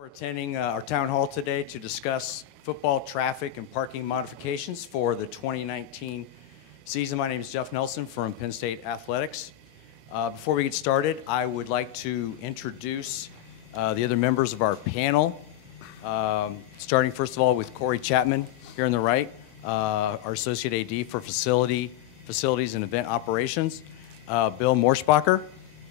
We're attending our town hall today to discuss football traffic and parking modifications for the 2019 season. My name is Jeff Nelson from Penn State Athletics. Before we get started, I would like to introduce the other members of our panel, starting first of all with Corey Chapman here on the right, our Associate AD for Facilities and Event Operations, Bill Morschbacher,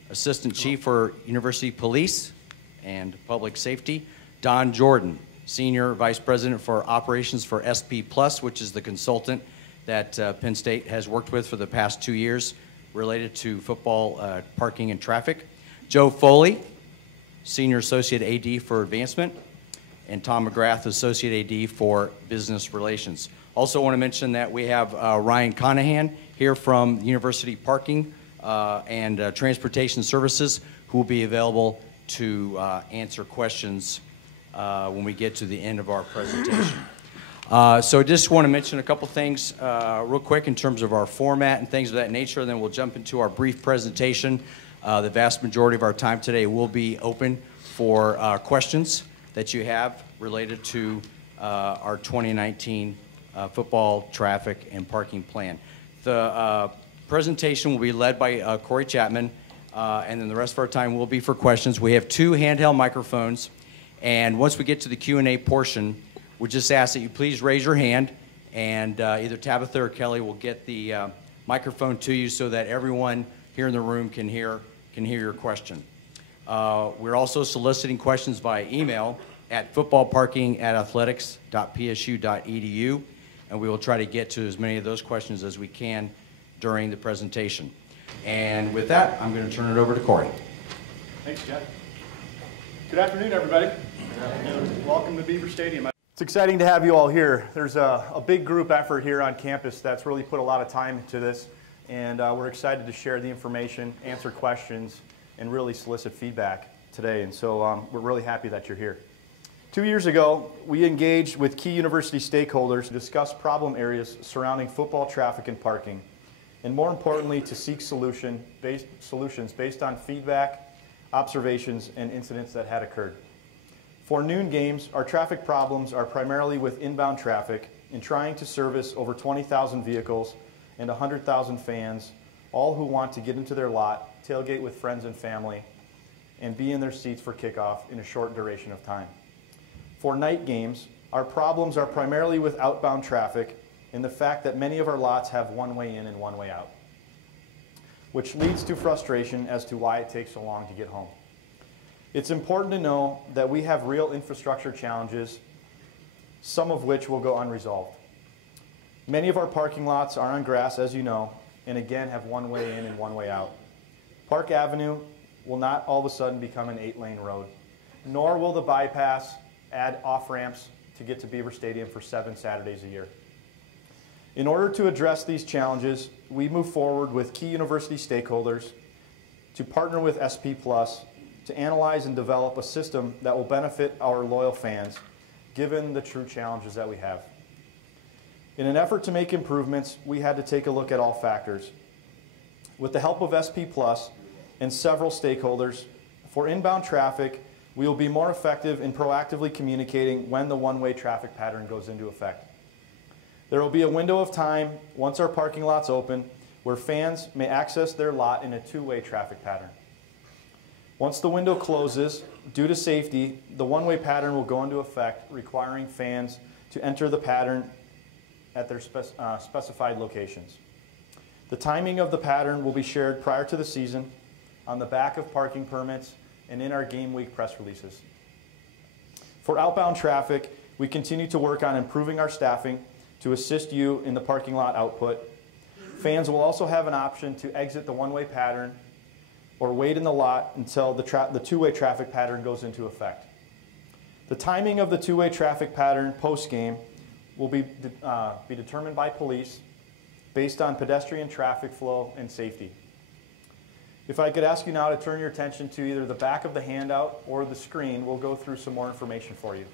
Assistant Chief for University Police and Public Safety, Don Jordan, Senior Vice President for Operations for SP Plus, which is the consultant that Penn State has worked with for the past 2 years related to football parking and traffic, Joe Foley, Senior Associate AD for Advancement, and Tom McGrath, Associate AD for Business Relations. Also want to mention that we have Ryan Conahan here from University Parking and Transportation Services, who will be available to answer questions when we get to the end of our presentation. So I just want to mention a couple things real quick in terms of our format and things of that nature, and then we'll jump into our brief presentation. The vast majority of our time today will be open for questions that you have related to our 2019 football traffic and parking plan. The presentation will be led by Corey Chapman, and then the rest of our time will be for questions. We have 2 handheld microphones, and once we get to the Q&A portion, we just ask that you please raise your hand, and either Tabitha or Kelly will get the microphone to you so that everyone here in the room can hear your question. We're also soliciting questions via email at footballparking@athletics.psu.edu, and we will try to get to as many of those questions as we can during the presentation. And with that, I'm going to turn it over to Corey. Thanks, Jeff. Good afternoon, everybody. Welcome to Beaver Stadium. It's exciting to have you all here. There's a big group effort here on campus that's really put a lot of time into this, and we're excited to share the information, answer questions, and really solicit feedback today. And so we're really happy that you're here. 2 years ago, we engaged with key university stakeholders to discuss problem areas surrounding football traffic and parking, and more importantly, to seek solutions based on feedback, observations, and incidents that had occurred. For noon games, our traffic problems are primarily with inbound traffic in trying to service over 20,000 vehicles and 100,000 fans, all who want to get into their lot, tailgate with friends and family, and be in their seats for kickoff in a short duration of time. For night games, our problems are primarily with outbound traffic and the fact that many of our lots have one way in and one way out, which leads to frustration as to why it takes so long to get home. It's important to know that we have real infrastructure challenges, some of which will go unresolved. Many of our parking lots are on grass, as you know, and again have one way in and one way out. Park Avenue will not all of a sudden become an 8-lane road, nor will the bypass add off-ramps to get to Beaver Stadium for 7 Saturdays a year. In order to address these challenges, we move forward with key university stakeholders to partner with SP Plus to analyze and develop a system that will benefit our loyal fans, given the true challenges that we have. In an effort to make improvements, we had to take a look at all factors. With the help of SP Plus and several stakeholders, for inbound traffic, we will be more effective in proactively communicating when the one-way traffic pattern goes into effect. There will be a window of time, once our parking lots open, where fans may access their lot in a 2-way traffic pattern. Once the window closes, due to safety, the one-way pattern will go into effect, requiring fans to enter the pattern at their specified locations. The timing of the pattern will be shared prior to the season, on the back of parking permits, and in our game week press releases. For outbound traffic, we continue to work on improving our staffing to assist you in the parking lot output. Fans will also have an option to exit the one-way pattern or wait in the lot until the 2-way traffic pattern goes into effect. The timing of the 2-way traffic pattern post-game will be determined by police based on pedestrian traffic flow and safety. If I could ask you now to turn your attention to either the back of the handout or the screen, we'll go through some more information for you.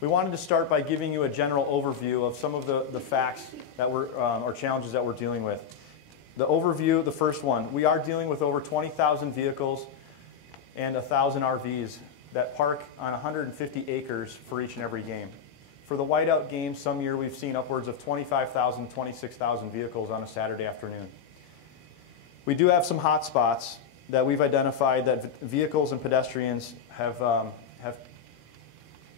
We wanted to start by giving you a general overview of some of the facts that or challenges that we're dealing with. The overview, the first one, we are dealing with over 20,000 vehicles and 1,000 RVs that park on 150 acres for each and every game. For the whiteout games, some year we've seen upwards of 25,000, 26,000 vehicles on a Saturday afternoon. We do have some hot spots that we've identified that vehicles and pedestrians have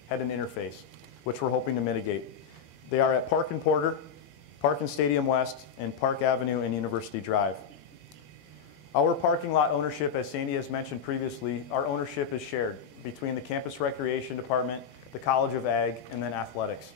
had an interface, which we're hoping to mitigate. They are at Park and Porter, Park and Stadium West, and Park Avenue and University Drive. Our parking lot ownership, as Sandy has mentioned previously, our ownership is shared between the Campus Recreation Department, the College of Ag, and then athletics.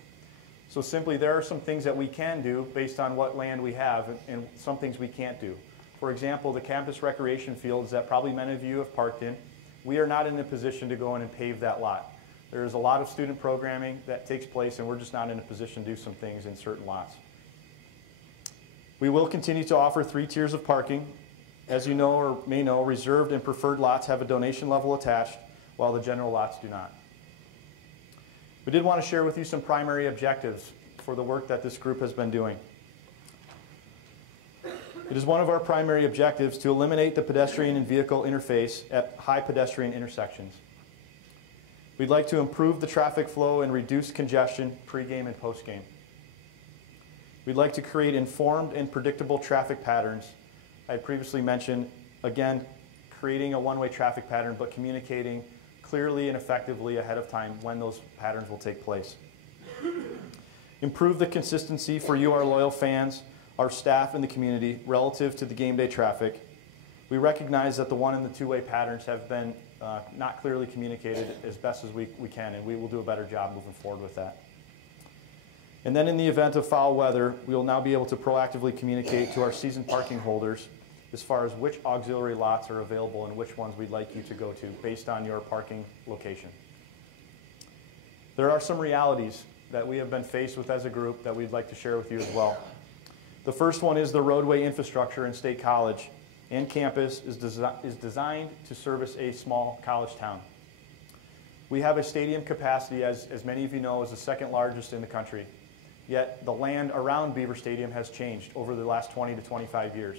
So simply, there are some things that we can do based on what land we have and some things we can't do. For example, the campus recreation fields that probably many of you have parked in, we are not in a position to go in and pave that lot. There is a lot of student programming that takes place, and we're just not in a position to do some things in certain lots. We will continue to offer 3 tiers of parking. As you know or may know, reserved and preferred lots have a donation level attached, while the general lots do not. We did want to share with you some primary objectives for the work that this group has been doing. It is one of our primary objectives to eliminate the pedestrian and vehicle interface at high pedestrian intersections. We'd like to improve the traffic flow and reduce congestion pregame and postgame. We'd like to create informed and predictable traffic patterns. I previously mentioned, again, creating a one-way traffic pattern, but communicating clearly and effectively ahead of time when those patterns will take place. Improve the consistency for you, our loyal fans, our staff, and the community relative to the game day traffic. We recognize that the one and the two-way patterns have been not clearly communicated as best as we can, and we will do a better job moving forward with that. And then in the event of foul weather, we will now be able to proactively communicate to our season parking holders as far as which auxiliary lots are available and which ones we'd like you to go to based on your parking location. There are some realities that we have been faced with as a group that we'd like to share with you as well. The first one is the roadway infrastructure in State College and campus is designed to service a small college town. We have a stadium capacity, as many of you know, is the second largest in the country. Yet the land around Beaver Stadium has changed over the last 20 to 25 years.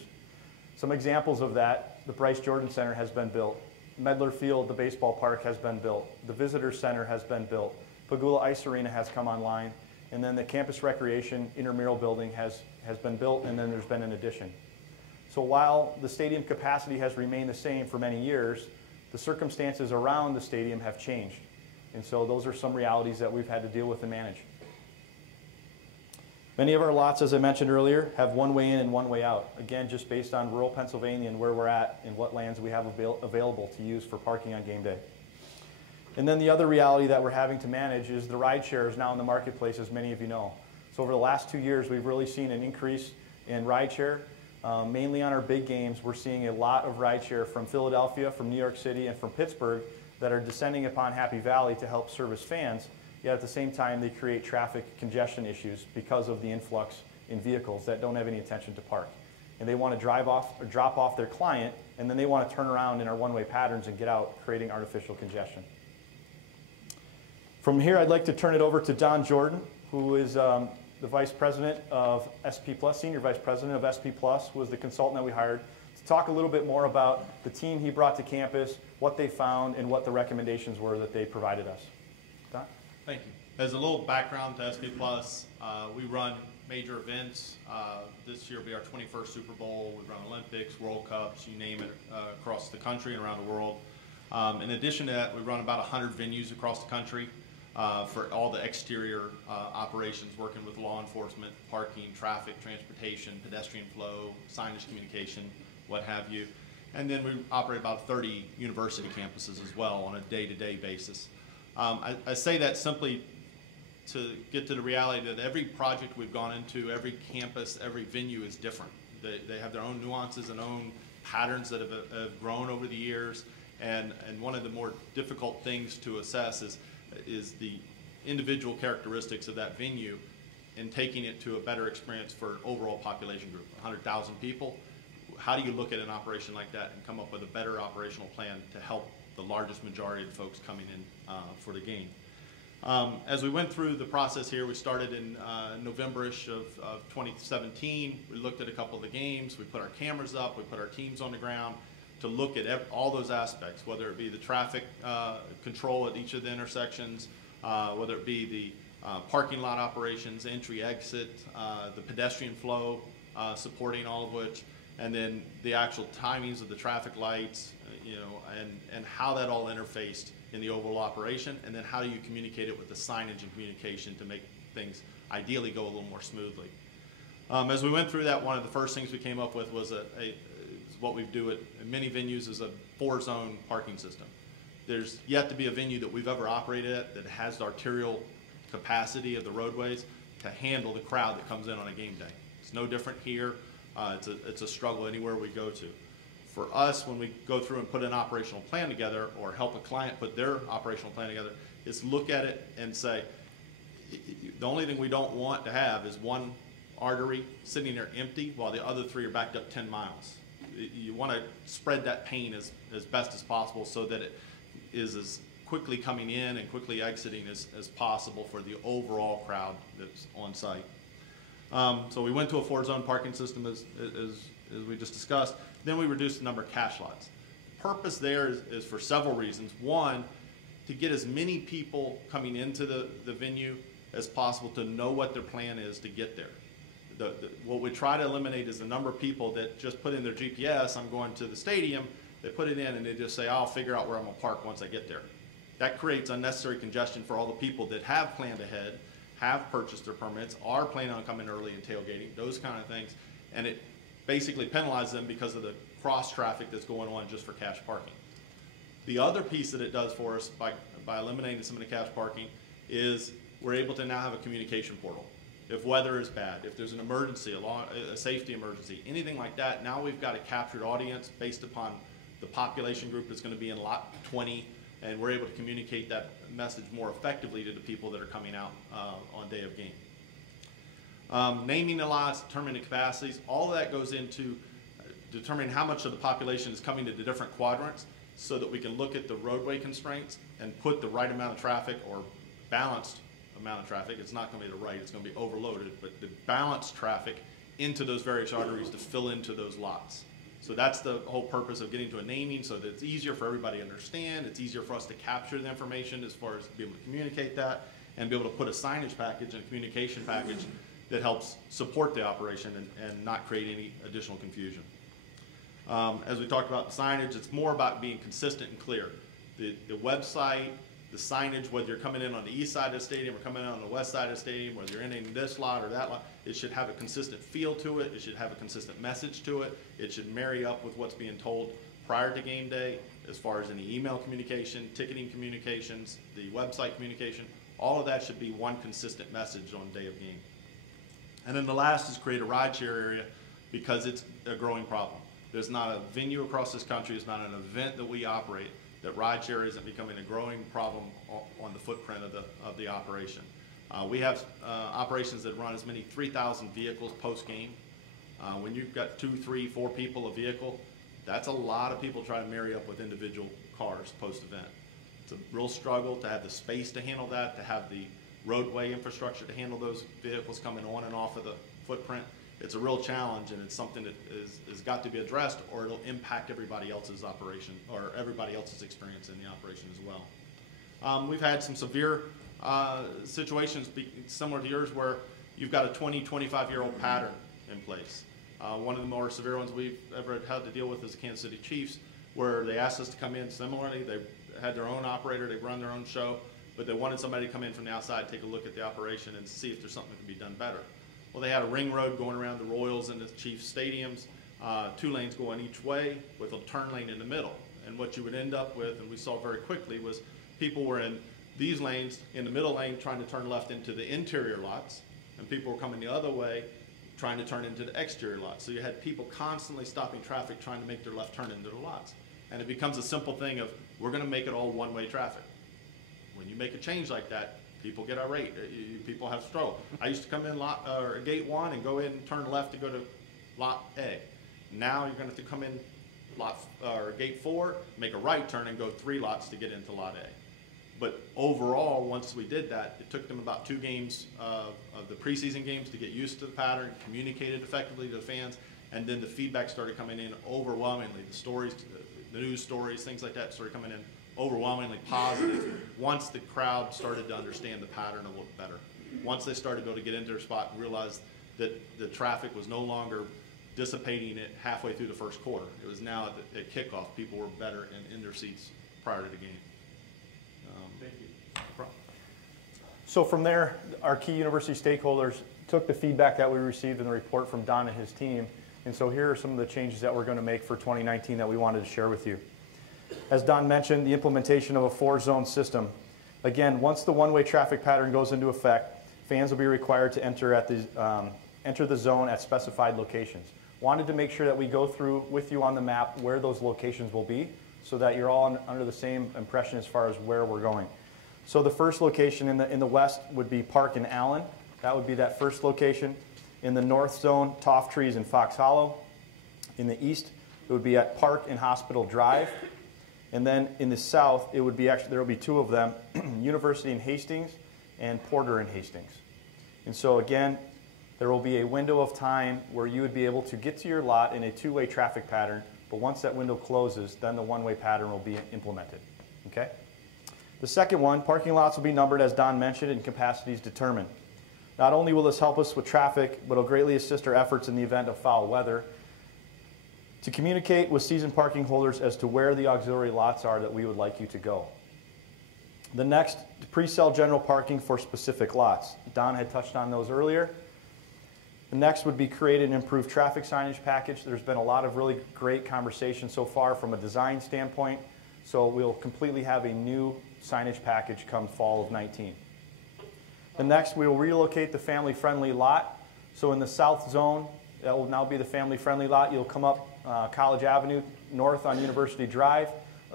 Some examples of that: the Bryce Jordan Center has been built. Medler Field, the baseball park, has been built. The Visitor Center has been built. Pagula Ice Arena has come online. And then the Campus Recreation Intramural Building has been built, and then there's been an addition. So while the stadium capacity has remained the same for many years, the circumstances around the stadium have changed. And so those are some realities that we've had to deal with and manage. Many of our lots, as I mentioned earlier, have one way in and one way out. Again, just based on rural Pennsylvania and where we're at and what lands we have available to use for parking on game day. And then the other reality that we're having to manage is the ride share is now in the marketplace, as many of you know. So over the last 2 years, we've really seen an increase in ride share. Mainly on our big games, we're seeing a lot of ride share from Philadelphia, from New York City, and from Pittsburgh that are descending upon Happy Valley to help service fans. Yet at the same time, they create traffic congestion issues because of the influx in vehicles that don't have any intention to park. And they want to drive off or drop off their client, and then they want to turn around in our one-way patterns and get out, creating artificial congestion. From here, I'd like to turn it over to Don Jordan, who is the Vice President of SP Plus, Senior Vice President of SP Plus, was the consultant that we hired to talk a little bit more about the team he brought to campus, what they found, and what the recommendations were that they provided us. Don? Thank you. As a little background to SP Plus, we run major events. This year will be our 21st Super Bowl. We run Olympics, World Cups, you name it, across the country and around the world. In addition to that, we run about 100 venues across the country for all the exterior operations, working with law enforcement, parking, traffic, transportation, pedestrian flow, signage communication, what have you. And then we operate about 30 university campuses as well on a day-to-day basis. I say that simply to get to the reality that every project we've gone into, every campus, every venue is different. They have their own nuances and own patterns that have grown over the years. And one of the more difficult things to assess is the individual characteristics of that venue and taking it to a better experience for overall population group, 100,000 people. How do you look at an operation like that and come up with a better operational plan to help the largest majority of folks coming in for the game? As we went through the process here, we started in November-ish of 2017. We looked at a couple of the games. We put our cameras up. We put our teams on the ground. to look at all those aspects, whether it be the traffic control at each of the intersections, whether it be the parking lot operations, entry, exit, the pedestrian flow, supporting all of which, and then the actual timings of the traffic lights, and how that all interfaced in the overall operation, and then how do you communicate it with the signage and communication to make things ideally go a little more smoothly. As we went through that, one of the first things we came up with was what we do at many venues is a 4-zone parking system. There's yet to be a venue that we've ever operated at that has the arterial capacity of the roadways to handle the crowd that comes in on a game day. It's no different here. It's a struggle anywhere we go to. For us, when we go through and put an operational plan together or help a client put their operational plan together, is look at it and say, the only thing we don't want to have is one artery sitting there empty while the other 3 are backed up 10 miles. You want to spread that pain as best as possible so that it is as quickly coming in and quickly exiting as possible for the overall crowd that's on site. So we went to a 4-zone parking system as we just discussed. Then we reduced the number of cash lots. Purpose there is for several reasons. One, to get as many people coming into the venue as possible to know what their plan is to get there. What we try to eliminate is the number of people that just put in their GPS, I'm going to the stadium, they put it in and they just say, I'll figure out where I'm going to park once I get there. That creates unnecessary congestion for all the people that have planned ahead, have purchased their permits, are planning on coming early and tailgating, those kind of things. And it basically penalizes them because of the cross traffic that's going on just for cash parking. The other piece that it does for us by eliminating some of the cash parking is we're able to now have a communication portal. If weather is bad, if there's an emergency, a safety emergency, anything like that, now we've got a captured audience based upon the population group that's going to be in lot 20, and we're able to communicate that message more effectively to the people that are coming out on day of game. Naming the lots, determining the capacities, all of that goes into determining how much of the population is coming to the different quadrants so that we can look at the roadway constraints and put the right amount of traffic or balanced amount of traffic. It's not going to be the right, it's going to be overloaded, but the balanced traffic into those various arteries to fill into those lots. So that's the whole purpose of getting to a naming, so that it's easier for everybody to understand, it's easier for us to capture the information as far as to be able to communicate that, and be able to put a signage package and a communication package that helps support the operation and not create any additional confusion. As we talked about the signage, it's more about being consistent and clear. The website, the signage, whether you're coming in on the east side of the stadium or coming in on the west side of the stadium, whether you're in this lot or that lot, it should have a consistent feel to it. It should have a consistent message to it. It should marry up with what's being told prior to game day as far as any email communication, ticketing communications, the website communication. All of that should be one consistent message on day of game. And then the last is create a rideshare area because it's a growing problem. There's not a venue across this country, it's not an event that we operate that rideshare isn't becoming a growing problem on the footprint of the operation. We have operations that run as many 3,000 vehicles post-game. When you've got 2, 3, 4 people a vehicle, that's a lot of people trying to marry up with individual cars post-event. It's a real struggle to have the space to handle that, to have the roadway infrastructure to handle those vehicles coming on and off of the footprint. It's a real challenge, and it's something that has got to be addressed, or it'll impact everybody else's operation or everybody else's experience in the operation as well. We've had some severe situations similar to yours where you've got a 20, 25-year-old pattern in place. One of the more severe ones we've ever had to deal with is the Kansas City Chiefs, where they asked us to come in similarly. They had their own operator, they run their own show, but they wanted somebody to come in from the outside, take a look at the operation and see if there's something that can be done better. Well, they had a ring road going around the Royals and the Chiefs stadiums, 2 lanes going each way with a turn lane in the middle. And what you would end up with, and we saw very quickly, was people were in these lanes, in the middle lane, trying to turn left into the interior lots, and people were coming the other way, trying to turn into the exterior lots. So you had people constantly stopping traffic, trying to make their left turn into the lots. And it becomes a simple thing of, we're going to make it all one-way traffic. When you make a change like that, people get irate. People have struggle. I used to come in gate 1 and go in and turn left to go to lot A. Now you're going to have to come in gate 4, make a right turn, and go 3 lots to get into lot A. But overall, once we did that, it took them about 2 games of the preseason games to get used to the pattern, communicate it effectively to the fans, And then the feedback started coming in overwhelmingly. The stories, the news stories, things like that started coming in overwhelmingly positive once the crowd started to understand the pattern a little better. Once they started to be able to get into their spot and realize that the traffic was no longer dissipating it halfway through the first quarter. It was now at kickoff, people were better in their seats prior to the game. Thank you. So from there, our key university stakeholders took the feedback that we received in the report from Don and his team, and so here are some of the changes that we're going to make for 2019 that we wanted to share with you. As Don mentioned, the implementation of a 4-zone system. Again, once the one-way traffic pattern goes into effect, fans will be required to enter the zone at specified locations. Wanted to make sure that we go through with you on the map where those locations will be so that you're all under the same impression as far as where we're going. So the first location in the west would be Park and Allen. That would be that first location. In the north zone, Toff Trees and Fox Hollow. In the east, it would be at Park and Hospital Drive. And then in the south, it would be there will be 2 of them, University in Hastings and Porter in Hastings. And so again, there will be a window of time where you would be able to get to your lot in a 2-way traffic pattern, but once that window closes, then the 1-way pattern will be implemented. Okay? The second one, parking lots will be numbered as Don mentioned and capacities determined. Not only will this help us with traffic, but it will greatly assist our efforts in the event of foul weather to communicate with season parking holders as to where the auxiliary lots are that we would like you to go. The next, pre-sell general parking for specific lots. Don had touched on those earlier. The next would be create an improved traffic signage package. There's been a lot of really great conversation so far from a design standpoint, so we'll completely have a new signage package come fall of 19. The next, we will relocate the family-friendly lot. So in the south zone, that will now be the family-friendly lot. You'll come up College Avenue north on University Drive.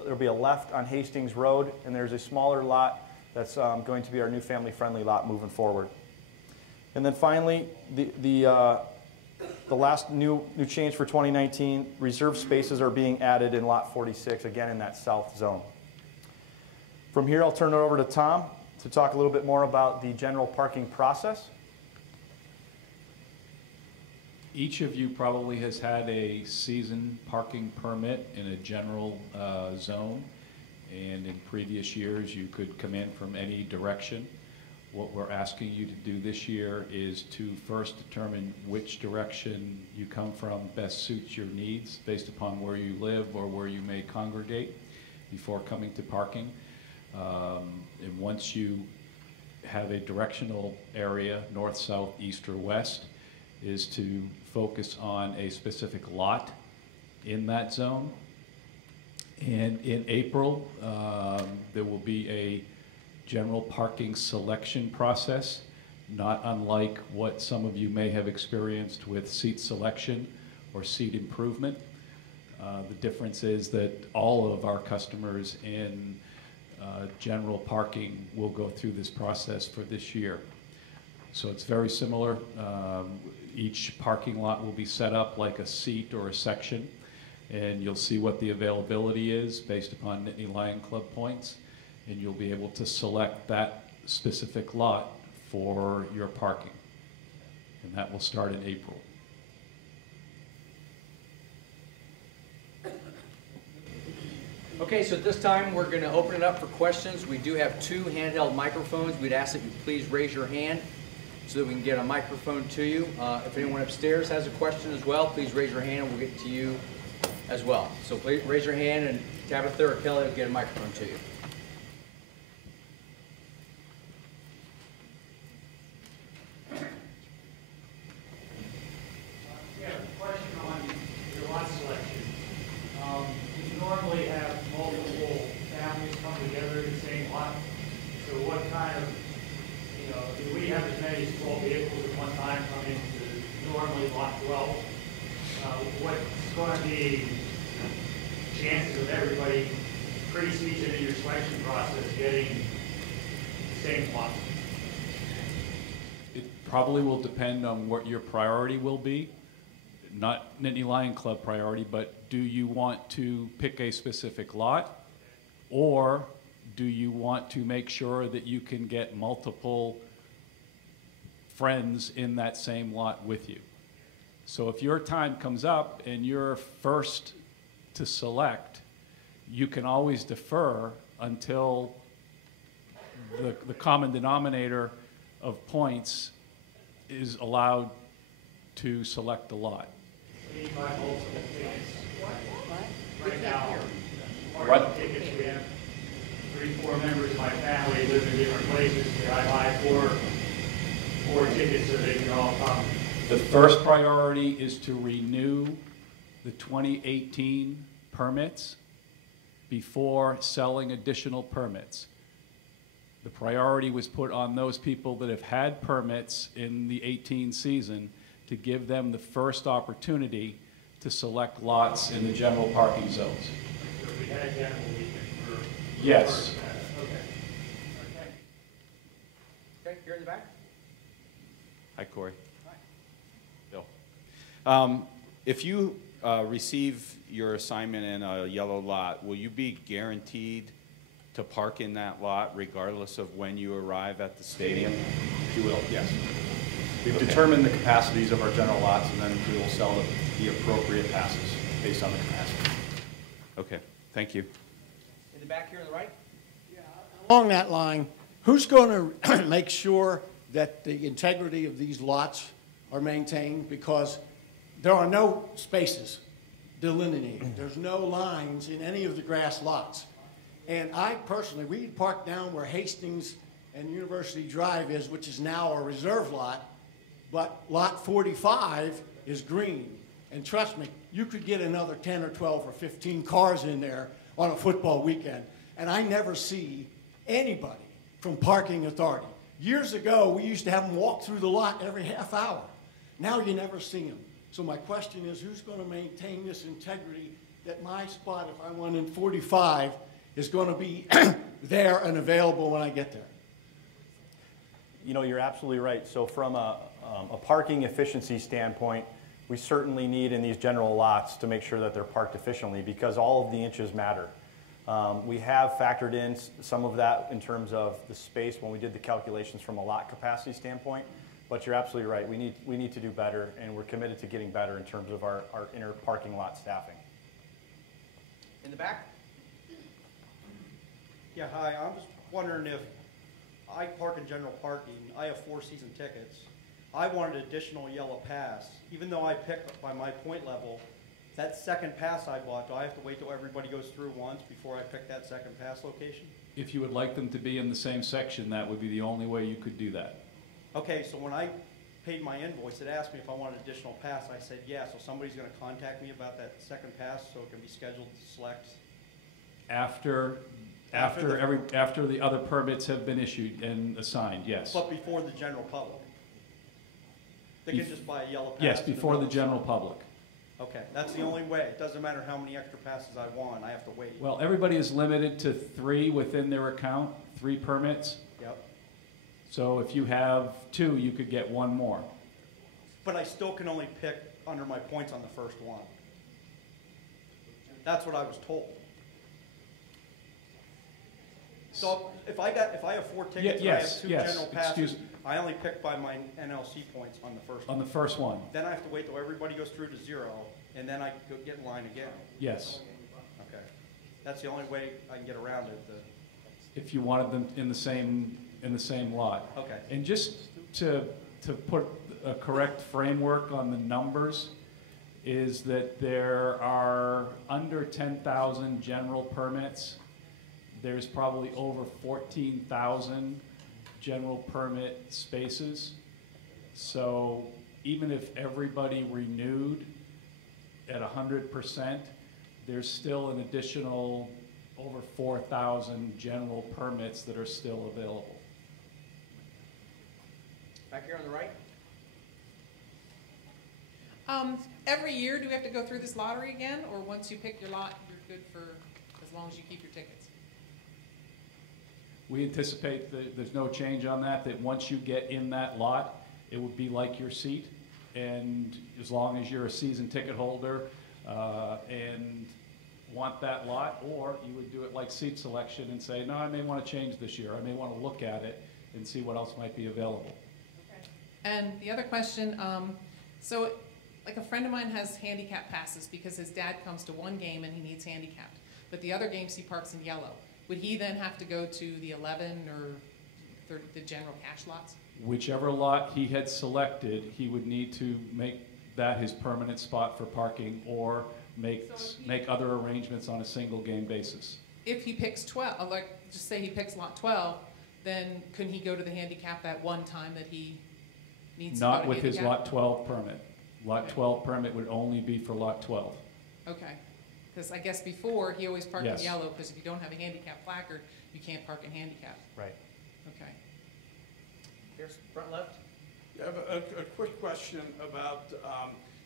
There'll be a left on Hastings Road, and there's a smaller lot that's going to be our new family-friendly lot moving forward. And then finally, the last new change for 2019, reserved spaces are being added in lot 46, again in that south zone. From here, I'll turn it over to Tom to talk a little bit more about the general parking process. Each of you probably has had a season parking permit in a general zone, and in previous years you could come in from any direction. What we're asking you to do this year is to first determine which direction you come from best suits your needs based upon where you live or where you may congregate before coming to parking. And once you have a directional area, north, south, east, or west, is to focus on a specific lot in that zone. And in April, there will be a general parking selection process, not unlike what some of you may have experienced with seat selection or seat improvement. The difference is that all of our customers in general parking will go through this process for this year. So it's very similar. Each parking lot will be set up like a seat or a section, and you'll see what the availability is based upon Nittany Lion Club points, and you'll be able to select that specific lot for your parking. And that will start in April. Okay, so at this time, we're going to open it up for questions. We do have 2 handheld microphones. We'd ask that you please raise your hand so that we can get a microphone to you. If anyone upstairs has a question as well, please raise your hand and we'll get to you as well. So please raise your hand, and Tabitha or Kelly will get a microphone to you. Yeah, question on your lot selection. You normally have multiple families come together in the same lot. So what kind of, do we have as many as 12 vehicles at one time come into normally lot 12? What's going to be chances of everybody pre-season in your selection process getting the same lot? It probably will depend on what your priority will be. Not Nittany Lion Club priority, but do you want to pick a specific lot, or do you want to make sure that you can get multiple friends in that same lot with you? So if your time comes up and you're first to select, you can always defer until the common denominator of points is allowed to select the lot. 85 multiple tickets. Right now, What? parking tickets, we have 3-4 members of my family live in different places. I buy four tickets so they can all come. The first priority is to renew the 2018 permits before selling additional permits. The priority was put on those people that have had permits in the 18 season to give them the first opportunity to select lots in the general parking zones. So we had a general weekend for. Yes. Okay. Okay, you're in the back. Hi, Corey. Hi. Bill. If you receive your assignment in a yellow lot, will you be guaranteed to park in that lot regardless of when you arrive at the stadium? You will, yes. We've determined the capacities of our general lots, and then we will sell the appropriate passes based on the capacity. Okay, thank you. In the back here on the right. Along that line, who's going to make sure that the integrity of these lots are maintained? Because there are no spaces delineated. There's no lines in any of the grass lots. And I personally, we park down where Hastings and University Drive is, which is now a reserve lot, but lot 45 is green. And trust me, you could get another 10 or 12 or 15 cars in there on a football weekend. And I never see anybody from parking authority. Years ago, we used to have them walk through the lot every half hour. Now you never see them. So my question is, who's going to maintain this integrity that my spot, if I want in 45, is going to be there and available when I get there? You know, you're absolutely right. So from a parking efficiency standpoint, we certainly need in these general lots to make sure that they're parked efficiently, because all of the inches matter. We have factored in some of that in terms of the space when we did the calculations from a lot capacity standpoint, but you're absolutely right. We need to do better, and we're committed to getting better in terms of our inner parking lot staffing. In the back. Yeah, hi. I'm just wondering if I park in general parking. I have 4 season tickets. I wanted an additional yellow pass. Even though I pick by my point level, that second pass I bought, do I have to wait till everybody goes through once before I pick that second pass location? If you would like them to be in the same section, that would be the only way you could do that. Okay, so when I paid my invoice, it asked me if I wanted an additional pass. I said yes. So somebody's going to contact me about that second pass so it can be scheduled to select? After the other permits have been issued and assigned, yes. But before the general public? They can just buy a yellow pass? Yes, before the general public. Okay, that's the only way. It doesn't matter how many extra passes I want. I have to wait. Well, everybody is limited to 3 within their account, 3 permits. Yep. So if you have 2, you could get 1 more. But I still can only pick under my points on the first one. That's what I was told. So if I have 4 tickets and I have 2 general passes, I only pick by my NLC points on the first one. On the first one, Then I have to wait till everybody goes through to 0, and then I get in line again. yes. Okay. That's the only way I can get around it. If you wanted them in the same lot. Okay. And just to put a correct framework on the numbers, is that there are under 10,000 general permits. There's probably over 14,000 general permit spaces. So even if everybody renewed at 100%, there's still an additional over 4,000 general permits that are still available. Back here on the right. Every year, do we have to go through this lottery again, or once you pick your lot, you're good for as long as you keep your tickets? We anticipate that there's no change on that, that once you get in that lot, it would be like your seat. And as long as you're a season ticket holder and want that lot, or you would do it like seat selection and say, no, I may want to change this year. I may want to look at it and see what else might be available. Okay. And the other question, so like a friend of mine has handicap passes because his dad comes to one game and he needs handicapped, but the other games he parks in yellow. Would he then have to go to the 11 or the general cash lots? Whichever lot he had selected, he would need to make that his permanent spot for parking or make other arrangements on a single game basis. If he picks 12, like just say he picks lot 12, then couldn't he go to the handicap that one time that he needs to go Not to with his handicap? lot 12 permit. Lot Okay. 12 permit would only be for lot 12. Okay, because I guess before he always parked in Yes. yellow, because if you don't have a handicap placard, you can't park in handicap. Right. Okay. Here's front left. I have a quick question about,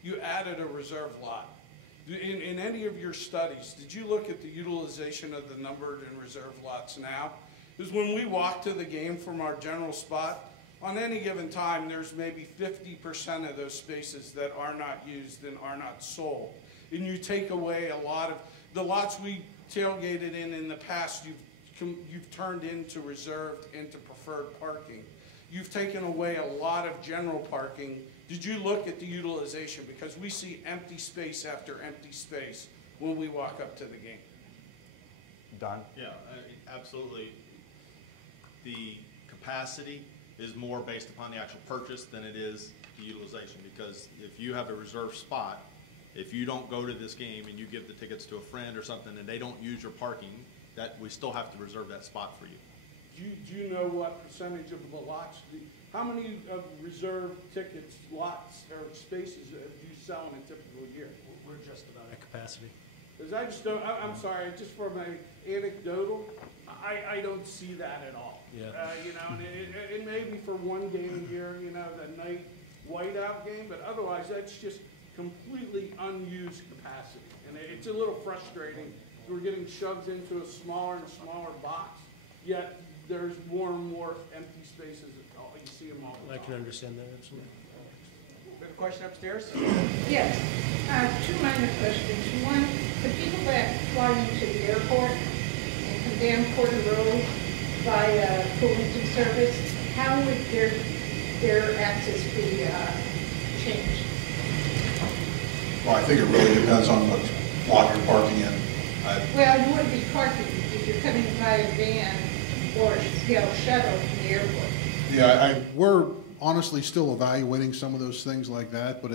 you added a reserve lot. In any of your studies, did you look at the utilization of the numbered and reserve lots now? Because when we walk to the game from our general spot, on any given time, there's maybe 50% of those spaces that are not used and are not sold. And you take away a lot of, the lots we tailgated in the past, you've turned into reserved, into preferred parking. You've taken away a lot of general parking. Did you look at the utilization? Because we see empty space after empty space when we walk up to the game. Don? Yeah, absolutely. The capacity is more based upon the actual purchase than it is the utilization, because if you have a reserved spot, if you don't go to this game and you give the tickets to a friend or something and they don't use your parking, that we still have to reserve that spot for you. Do you know what percentage of the lots, how many of reserved tickets, lots, or spaces do you sell in a typical year? We're just about at capacity. Because I just don't, I'm sorry, just from an anecdotal, I don't see that at all. Yeah. You know, and it may be for one game a year, you know, the night whiteout game, but otherwise that's just completely unused capacity. And it's a little frustrating. We're getting shoved into a smaller and smaller box, yet there's more and more empty spaces. You see them all the I time. can understand that, absolutely. We have a question upstairs. Yes, two minor questions. One, the people that fly into the airport and come down Porter Road by Fulton service, how would their access be changed? Well, I think it really depends on what lot you're parking in. Well, you wouldn't be parking if you're coming by a van or shuttle from the airport. Yeah, we're honestly still evaluating some of those things like that, but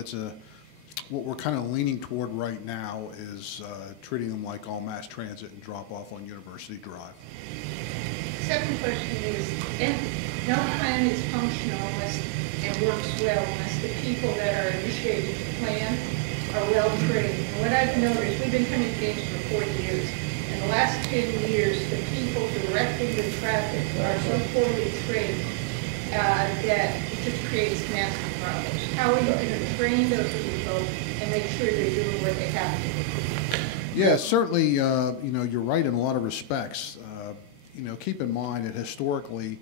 what we're kind of leaning toward right now is treating them like all mass transit and drop off on University Drive. Second question is, no plan is functional and works well unless the people that are initiating the plan are well trained. And what I've noticed, we've been coming to games for 40 years. In the last 10 years, the people directing the traffic are so poorly trained that it just creates massive problems. How are you going to train those people and make sure they're doing what they have to do? Yeah, certainly, you know, you're right in a lot of respects. You know, keep in mind that historically,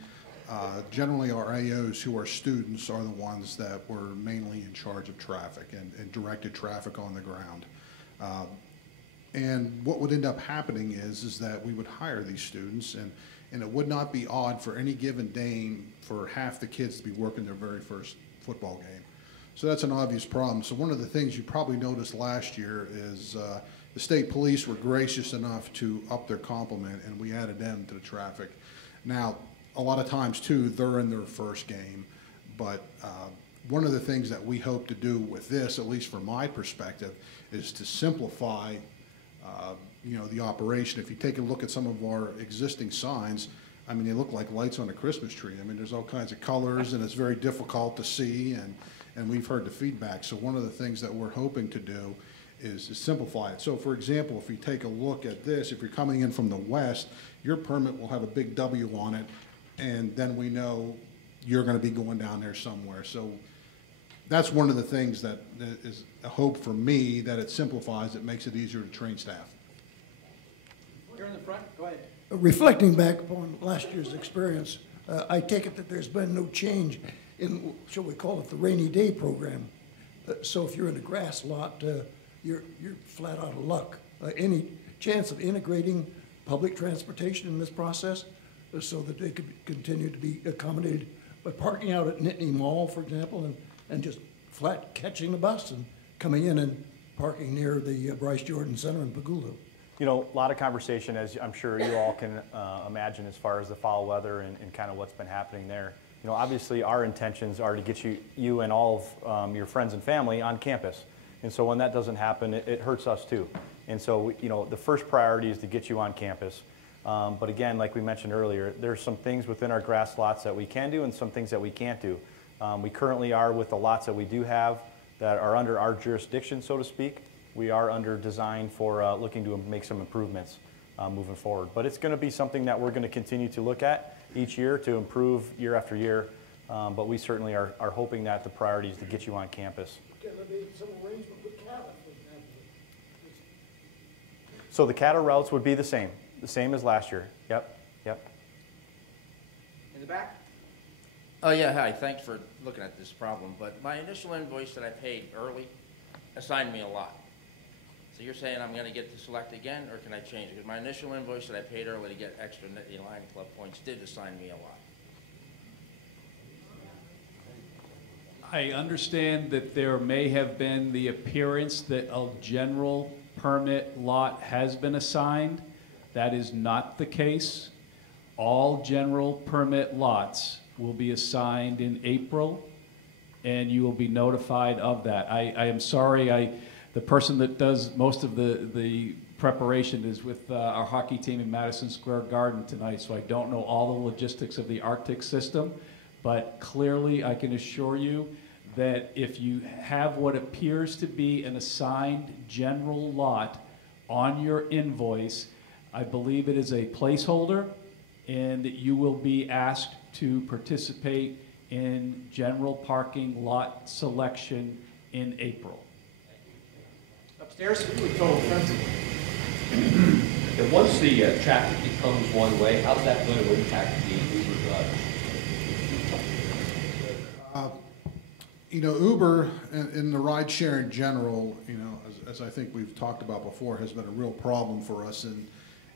generally our AOs who are students are the ones that were mainly in charge of traffic and directed traffic on the ground. And what would end up happening is that we would hire these students, and it would not be odd for any given day for half the kids to be working their very first football game. So that's an obvious problem. So one of the things you probably noticed last year is the state police were gracious enough to up their complement, and we added them to the traffic. Now, a lot of times too, they're in their first game, but one of the things that we hope to do with this, at least from my perspective, is to simplify you know, the operation. If you take a look at some of our existing signs, I mean, they look like lights on a Christmas tree. I mean, there's all kinds of colors, and it's very difficult to see, and we've heard the feedback. So one of the things that we're hoping to do is simplify it. So for example, if you take a look at this, if you're coming in from the west, your permit will have a big W on it, and then we know you're going to be going down there somewhere. So that's one of the things that is a hope for me, that it simplifies, it makes it easier to train staff. Here in the front, go ahead. Reflecting back upon last year's experience, I take it that there's been no change in, shall we call it, the rainy day program. So if you're in a grass lot, you're flat out of luck. Any chance of integrating public transportation in this process so that they could continue to be accommodated by parking out at Nittany Mall, for example, and just flat catching the bus coming in and parking near the Bryce Jordan Center in Pagula? You know, a lot of conversation, as I'm sure you all can imagine, as far as the foul weather and kind of what's been happening there. You know, obviously our intentions are to get you and all of your friends and family on campus. And so when that doesn't happen, it hurts us too. And so, you know, the first priority is to get you on campus. But again, like we mentioned earlier, there's some things within our grass lots that we can do and some things that we can't do. We currently are, with the lots that we do have that are under our jurisdiction, so to speak, we are under design for looking to make some improvements moving forward. But it's going to be something that we're going to continue to look at each year to improve year after year. But we certainly are hoping that the priority is to get you on campus. Can there be some arrangement with cattle, for example? So the cattle routes would be the same as last year. Yep. In the back? Oh, yeah, hi, thanks for looking at this problem, but my initial invoice that I paid early assigned me a lot. So you're saying I'm gonna get to select again, or can I change it? Because my initial invoice that I paid early to get extra Nittany Lion Club points did assign me a lot. I understand that there may have been the appearance that a general permit lot has been assigned. That is not the case. All general permit lots will be assigned in April, and you will be notified of that. I am sorry, the person that does most of the preparation is with our hockey team in Madison Square Garden tonight, so I don't know all the logistics of the Arctic system, but clearly I can assure you that if you have what appears to be an assigned general lot on your invoice, I believe it is a placeholder, and you will be asked to participate in general parking lot selection in April. Upstairs? Total fencing. And once the traffic becomes one way, how's that going to impact the Uber drivers? You know, Uber and the ride share in general, you know, as I think we've talked about before, has been a real problem for us.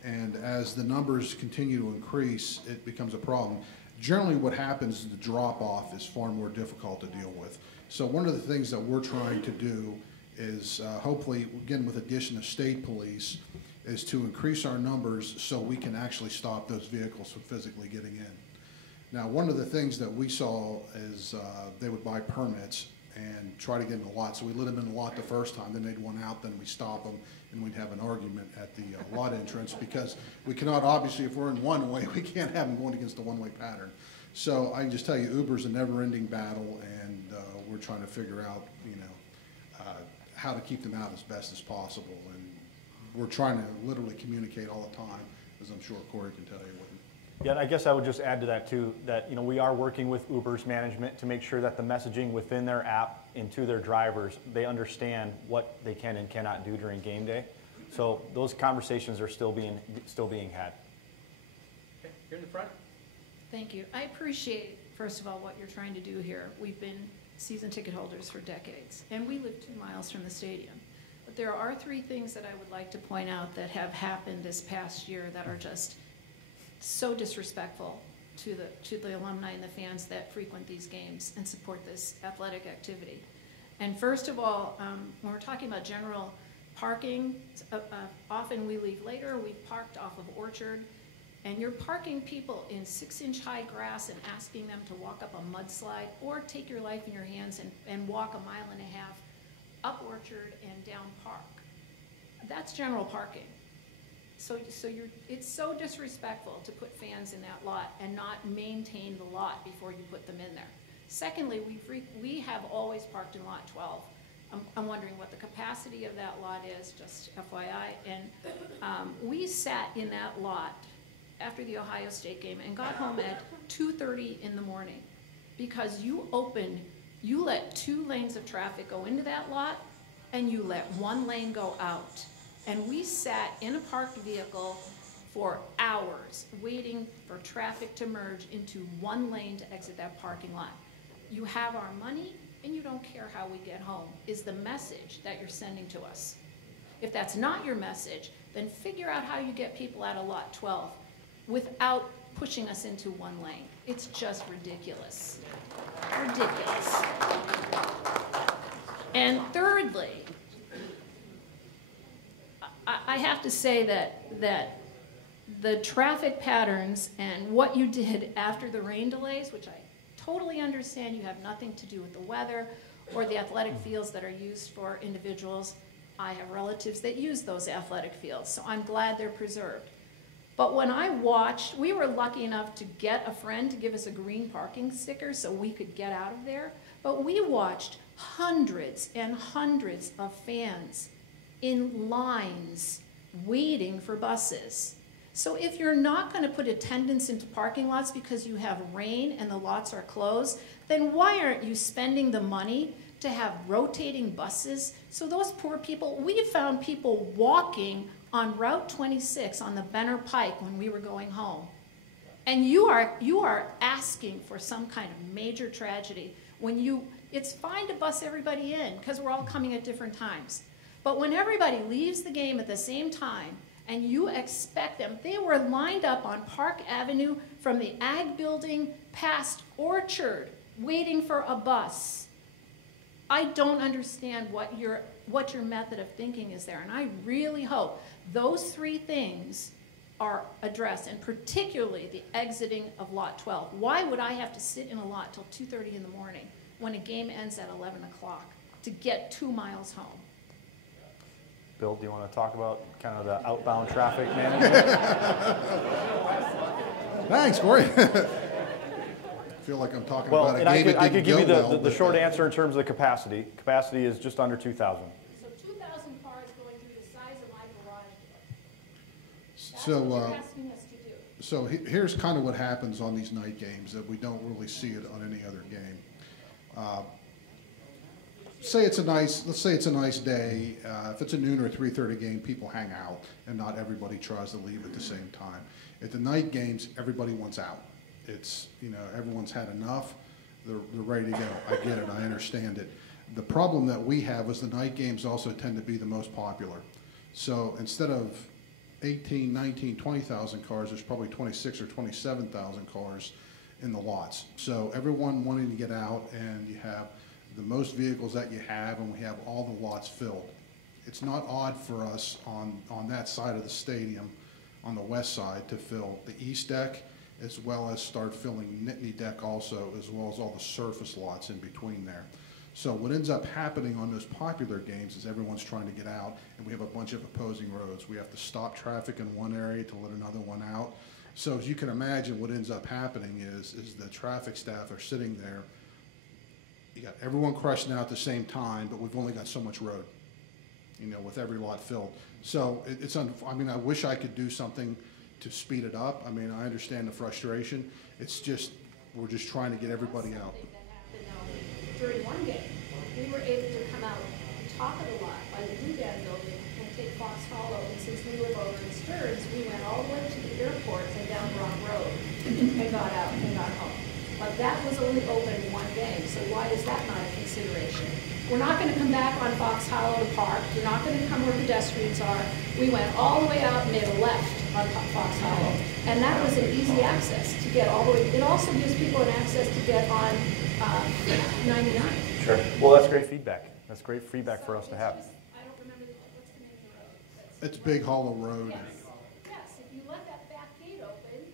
And as the numbers continue to increase, it becomes a problem. Generally what happens is the drop-off is far more difficult to deal with. So one of the things that we're trying to do is hopefully, again, with addition of state police, is to increase our numbers so we can actually stop those vehicles from physically getting in. Now, one of the things that we saw is they would buy permits and try to get in the lot. So we let them in the lot the first time, then they'd want out, then we stop them, and we'd have an argument at the lot entrance, because we cannot, obviously, if we're in one way, we can't have them going against the one-way pattern. So I can just tell you, Uber's a never-ending battle, and we're trying to figure out, you know, how to keep them out as best as possible. And we're trying to literally communicate all the time, as I'm sure Corey can tell you. Yeah, and I guess I would just add to that too, that, you know, we are working with Uber's management to make sure that the messaging within their app and to their drivers, they understand what they can and cannot do during game day. So those conversations are still being had. Okay, here in the front. Thank you. I appreciate, first of all, what you're trying to do here. We've been season ticket holders for decades, and we live 2 miles from the stadium. But there are 3 things that I would like to point out that have happened this past year that are just so disrespectful to the alumni and the fans that frequent these games and support this athletic activity. And first of all, when we're talking about general parking, often we leave later. We've parked off of Orchard, and you're parking people in 6-inch high grass and asking them to walk up a mudslide or take your life in your hands and walk 1.5 miles up Orchard and down Park. That's general parking. So it's so disrespectful to put fans in that lot and not maintain the lot before you put them in there. Secondly, we have always parked in lot 12. I'm wondering what the capacity of that lot is, just FYI. And we sat in that lot after the Ohio State game and got home at 2:30 in the morning because you let 2 lanes of traffic go into that lot and you let 1 lane go out. And we sat in a parked vehicle for hours waiting for traffic to merge into 1 lane to exit that parking lot. You have our money and you don't care how we get home, is the message that you're sending to us. If that's not your message, then figure out how you get people out of lot 12 without pushing us into 1 lane. It's just ridiculous. Ridiculous. And thirdly, I have to say that the traffic patterns and what you did after the rain delays, which I totally understand you have nothing to do with the weather or the athletic fields that are used for individuals. I have relatives that use those athletic fields, so I'm glad they're preserved. But when I watched, we were lucky enough to get a friend to give us a green parking sticker so we could get out of there. But we watched hundreds and hundreds of fans in lines waiting for buses. So if you're not going to put attendants into parking lots because you have rain and the lots are closed, then why aren't you spending the money to have rotating buses? So those poor people, we found people walking on Route 26 on the Benner Pike when we were going home. And you are asking for some kind of major tragedy when it's fine to bus everybody in because we're all coming at different times. But when everybody leaves the game at the same time and you expect them, they were lined up on Park Avenue from the Ag Building past Orchard waiting for a bus. I don't understand what your method of thinking is there, and I really hope those three things are addressed, and particularly the exiting of Lot 12. Why would I have to sit in a lot till 2:30 in the morning when a game ends at 11 o'clock to get 2 miles home? Bill, do you want to talk about kind of the outbound traffic management? Thanks, Corey. I feel like I'm talking about a game that didn't go well. I could give you the short answer in terms of the capacity. Capacity is just under 2,000. So 2,000 cars going through the size of my garage door. That's So, what you're asking us to do. So here's kind of what happens on these night games that we don't really see it on any other game. Let's say it's a nice day. If it's a noon or a 3:30 game, people hang out, and not everybody tries to leave at the same time. At the night games, everybody wants out. It's, everyone's had enough. They're ready to go. I get it. I understand it. The problem that we have is the night games also tend to be the most popular. So instead of 18, 19, 20,000 cars, there's probably 26 or 27,000 cars in the lots. So everyone wanting to get out, and you have the most vehicles that you have, and we have all the lots filled. It's not odd for us on that side of the stadium, on the west side, to fill the east deck, as well as start filling Nittany deck also, as well as all the surface lots in between there. So what ends up happening on those popular games is everyone's trying to get out, and we have a bunch of opposing roads. We have to stop traffic in one area to let another one out. So as you can imagine, what ends up happening is the traffic staff are sitting there. You got everyone crushing out at the same time, but we've only got so much road, with every lot filled. So I wish I could do something to speed it up. I understand the frustration. It's just, we're just trying to get everybody out. During one game, we were able to come out on top of the lot by the Blue Band building and take Fox Hollow, and since we live over in Stearns, we went all the way to the airport and down Brock Road and got out and got home. But that was only open in one game, so why is that not a consideration? We're not going to come back on Fox Hollow to park. We're not going to come where pedestrians are. We went all the way out and made a left on Fox Hollow, and that was an easy access to get all the way. It also gives people an access to get on 99. Sure. Well, that's great feedback. That's great feedback for us to have. I don't remember what's the name of the road. It's Big Hollow Road. Yes, if you let that back gate open,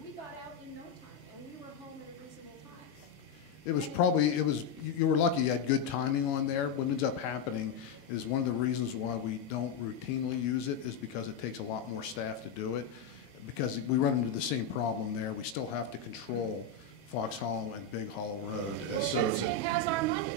we got out in no time, and we were home at a reasonable time. You were lucky you had good timing on there. What ends up happening is one of the reasons why we don't routinely use it is because it takes a lot more staff to do it. Because we run into the same problem there. We still have to control Fox Hollow and Big Hollow Road. Well, Penn State has our money.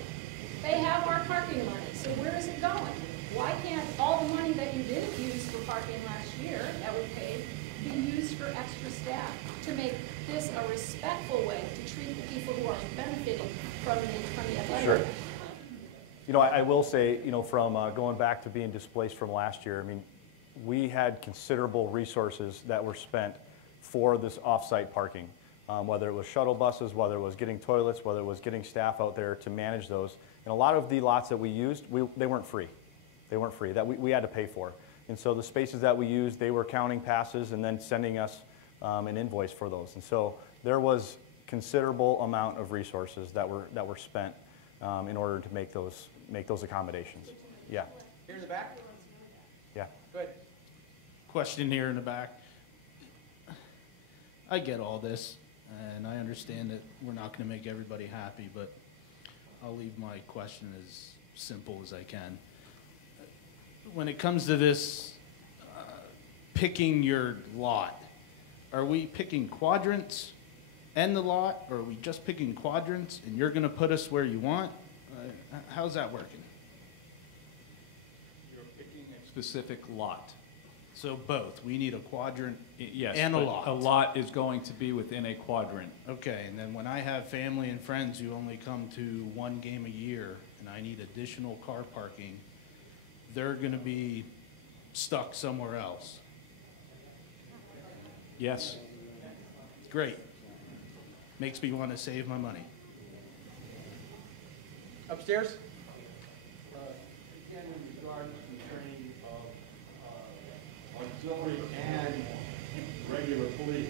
They have our parking money. So where is it going? Why can't all the money that you didn't use for parking last year that we paid be used for extra staff to make this a respectful way to treat the people who are benefiting from the athletic? Sure. I will say, from going back to being displaced from last year, we had considerable resources that were spent for this off-site parking. Whether it was shuttle buses, whether it was getting toilets, whether it was getting staff out there to manage those. And a lot of the lots that we used, they weren't free. They weren't free. That we had to pay for. And so the spaces that we used, they were counting passes and then sending us an invoice for those. And so there was considerable amount of resources that were spent in order to make those accommodations. Yeah. Here in the back? Yeah. Go ahead. Question here in the back. I get all this, and I understand that we're not going to make everybody happy, but I'll leave my question as simple as I can. When it comes to this picking your lot, are we picking quadrants and the lot, or are we just picking quadrants and you're going to put us where you want? How's that working? You're picking a specific lot. So both. We need a quadrant Yes, and a but lot. a lot is going to be within a quadrant. Okay, and then when I have family and friends who only come to one game a year and I need additional car parking, they're going to be stuck somewhere else. Yes. Great. Makes me want to save my money. Upstairs? Again, in regards to training of auxiliary and regular police,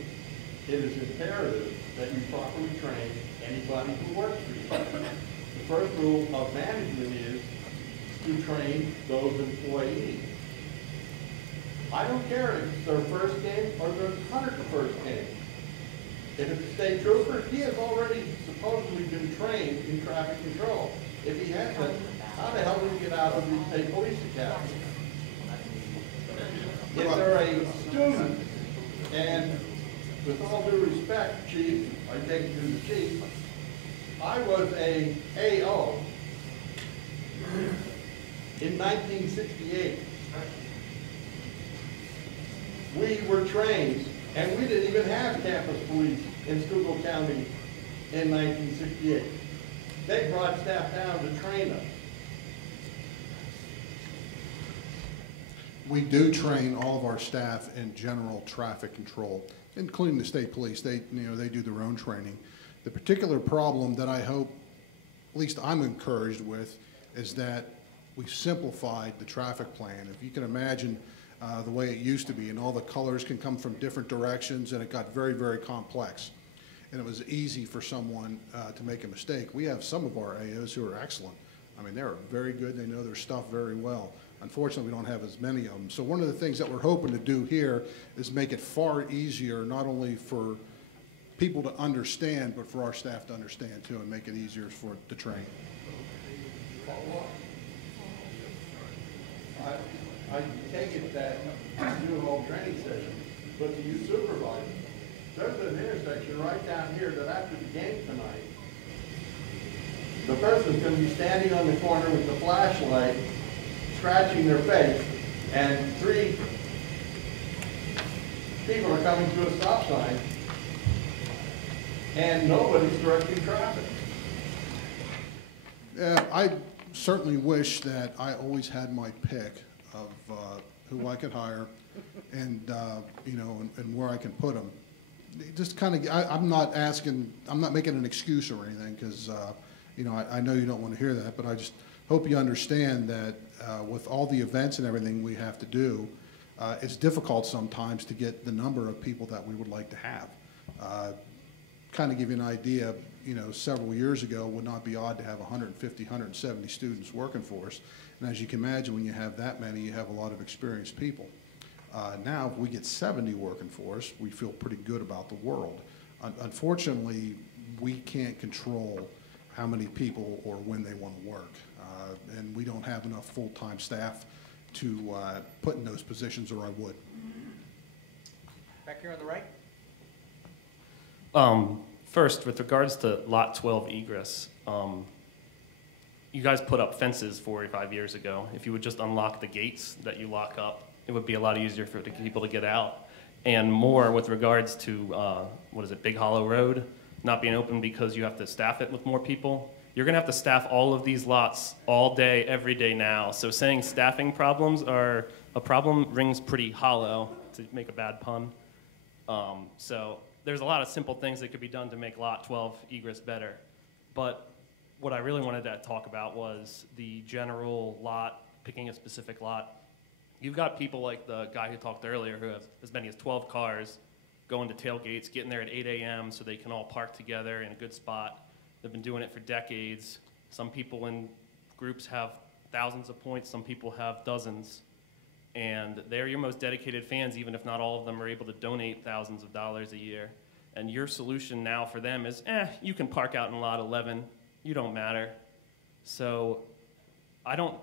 it is imperative that you properly train anybody who works for you. The first rule of management is to train those employees. I don't care if it's their first game or their 101st game. If it's a state trooper, he has already supposedly been trained in traffic control. If he hasn't, how the hell did he get out of the state police academy? If they're a student, and with all due respect, Chief, I take you to the Chief, I was a AO in 1968. We were trained, and we didn't even have campus police in Schuylkill County in 1968. They brought staff down to train us. We do train all of our staff in general traffic control, including the state police. They do their own training. The particular problem that I hope, at least I'm encouraged with, is that we've simplified the traffic plan. If you can imagine the way it used to be, and all the colors can come from different directions, and it got very, very complex. And it was easy for someone to make a mistake. We have some of our AOs who are excellent. I mean, they're very good. They know their stuff very well. Unfortunately, we don't have as many of them. So one of the things that we're hoping to do here is make it far easier, not only for people to understand, but for our staff to understand too, and make it easier for to train. I take it that you do a whole training session, but do you supervise? There's an intersection right down here that after the game tonight, the person's going to be standing on the corner with the flashlight, scratching their face, and 3 people are coming to a stop sign, and nobody's directing traffic. I certainly wish that I always had my pick of who I could hire, and and where I can put them. Just kind of, I'm not making an excuse or anything, because I know you don't want to hear that, but I just hope you understand that with all the events and everything we have to do, it's difficult sometimes to get the number of people that we would like to have. Kind of give you an idea, several years ago, it would not be odd to have 150, 170 students working for us. And as you can imagine, when you have that many, you have a lot of experienced people. Now, if we get 70 working for us, we feel pretty good about the world. Unfortunately, we can't control how many people or when they want to work. And we don't have enough full-time staff to put in those positions, or I would. Back here on the right. First, with regards to Lot 12 egress, you guys put up fences 4 or 5 years ago. If you would just unlock the gates that you lock up, it would be a lot easier for people to get out. And more with regards to, Big Hollow Road not being open because you have to staff it with more people. You're going to have to staff all of these lots all day, every day now. So saying staffing problems are a problem rings pretty hollow, to make a bad pun. So there's a lot of simple things that could be done to make Lot 12 egress better. But what I really wanted to talk about was the general lot, picking a specific lot. You've got people like the guy who talked earlier who have as many as 12 cars going to tailgates, getting there at 8 a.m. so they can all park together in a good spot. They've been doing it for decades. Some people in groups have thousands of points, some people have dozens. And they're your most dedicated fans, even if not all of them are able to donate thousands of dollars a year. And your solution now for them is, you can park out in lot 11, you don't matter. So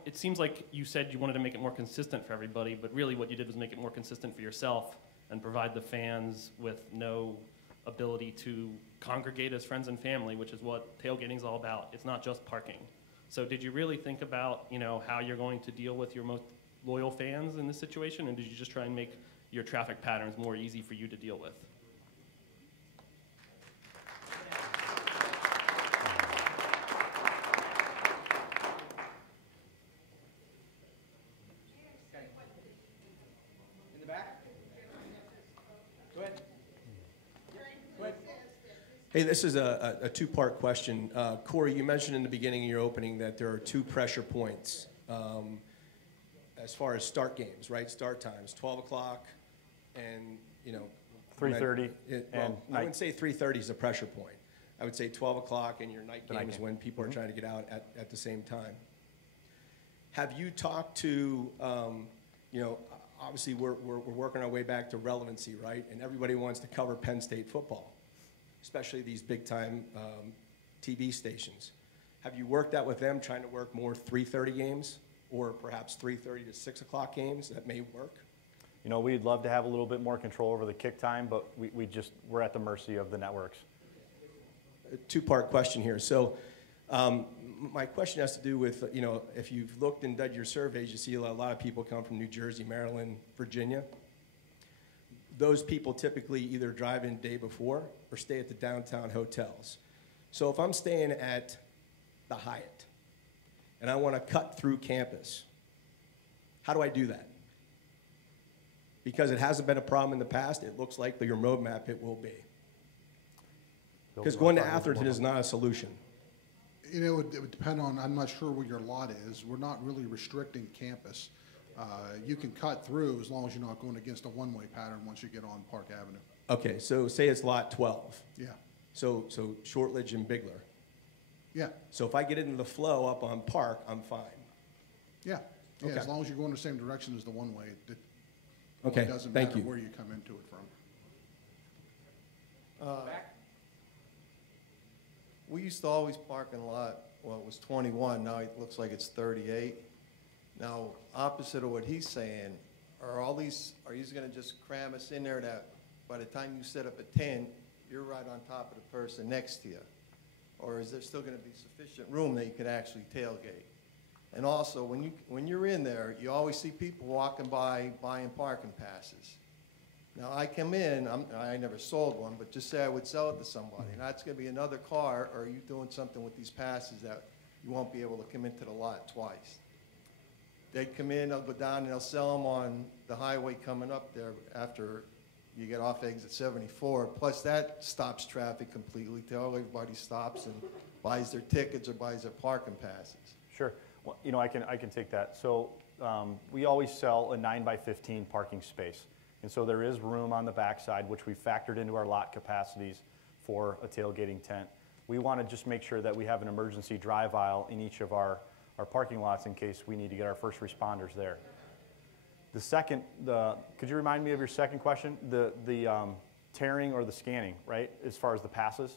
it seems like you said you wanted to make it more consistent for everybody, but really what you did was make it more consistent for yourself and provide the fans with no ability to congregate as friends and family, which is what tailgating is all about. It's not just parking. So did you really think about, how you're going to deal with your most loyal fans in this situation, and did you just try and make your traffic patterns more easy for you to deal with? In the back? Go ahead. Go ahead. Hey, this is a two-part question. Corey, you mentioned in the beginning of your opening that there are 2 pressure points as far as start games, right? Start times, 12 o'clock and, 3:30. I wouldn't say 3:30 is a pressure point. I would say 12 o'clock and your night game is when people are trying to get out at the same time. Have you talked to, obviously we're working our way back to relevancy, right? And everybody wants to cover Penn State football, especially these big-time TV stations. Have you worked out with them, trying to work more 3:30 games or perhaps 3:30 to 6 o'clock games that may work? We'd love to have a little bit more control over the kick time, but we're at the mercy of the networks. A two-part question here. So my question has to do with, if you've looked and done your surveys, you see a lot of people come from New Jersey, Maryland, Virginia. Those people typically either drive in the day before or stay at the downtown hotels. So if I'm staying at the Hyatt and I want to cut through campus, how do I do that? Because it hasn't been a problem in the past. It looks like your roadmap it will be. Because going to Atherton is not a solution. It would depend on, I'm not sure where your lot is. We're not really restricting campus. You can cut through as long as you're not going against a one-way pattern once you get on Park Avenue. Okay, so say it's lot 12. Yeah. So Shortledge and Bigler. Yeah. So if I get into the flow up on Park, I'm fine. Yeah. Yeah, Okay. as long as you're going the same direction as the one-way. Okay, It doesn't thank matter you. where you come into it from. We used to always park in lot, well, it was 21, now it looks like it's 38. Now, opposite of what he's saying, are you gonna just cram us in there that by the time you set up a tent, you're right on top of the person next to you? Or is there still gonna be sufficient room that you could actually tailgate? And also, when you're in there, you always see people walking by buying parking passes. Now, I come in, I never sold one, but just say I would sell it to somebody. And that's going to be another car, or are you doing something with these passes that you won't be able to come into the lot twice? They'd come in, they'll go down, and they'll sell them on the highway coming up there after you get off exit 74. Plus, that stops traffic completely till everybody stops and buys their tickets or buys their parking passes. Sure. Well, I can take that. So we always sell a 9x15 parking space. And so there is room on the backside, which we factored into our lot capacities for a tailgating tent. We want to just make sure that we have an emergency drive aisle in each of our parking lots in case we need to get our first responders there. The second, could you remind me of your second question? The tearing or the scanning, right, as far as the passes?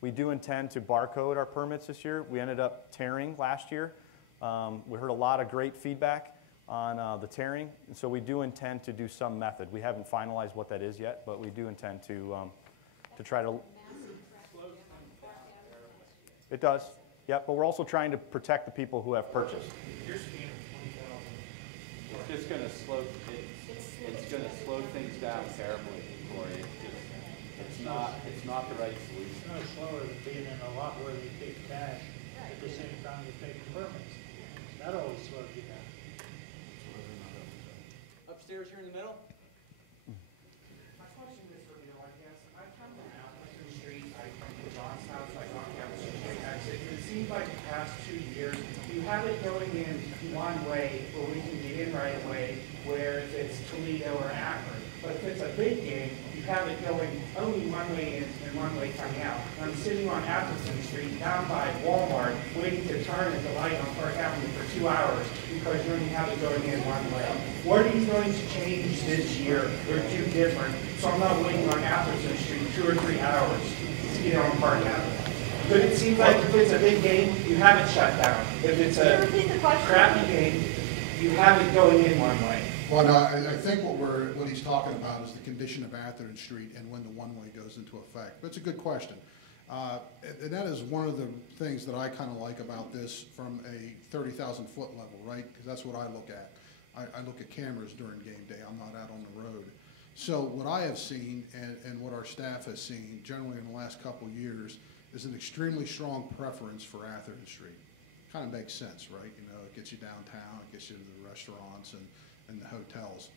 We do intend to barcode our permits this year. We ended up tearing last year. We heard a lot of great feedback on the tearing, and so we do intend to do some method. We haven't finalized what that is yet, but we do intend to try to. It does, yep, but we're also trying to protect the people who have purchased. You're scanning 20,000. It's just going to it's going to slow things down terribly, Corey. It's not the right solution. It's no slower than being in a lot where they take cash at the same time they take permits. That always slows you down. Upstairs here in the middle. My question is for Bill, I guess. I come from Appleton Street, I come from John's house, I go on Appleton Street exit. It seems like the past 2 years, you have it going in one way where we can get in right away, where if it's Toledo or Akron. But if it's a big game, you have it going only one way in and one way coming out. I'm sitting on Atherton Street down by Walmart waiting to turn at the light on Park Avenue for 2 hours because you only have it going in one way. What are you going to change this year or do different so I'm not waiting on Atherton Street 2 or 3 hours to get on Park Avenue? But it seems like if it's a big game, you have it shut down. If it's a crappy game, you have it going in one way. Well, no, I think what he's talking about is the condition of Atherton Street and when the one-way goes into effect. But it's a good question. And that is one of the things that I kind of like about this from a 30,000 foot level, right? Because that's what I look at. I look at cameras during game day. I'm not out on the road. So what I have seen and what our staff has seen generally in the last couple of years is an extremely strong preference for Atherton Street. Kind of makes sense, right? You know, it gets you downtown, it gets you to the restaurants and the hotels.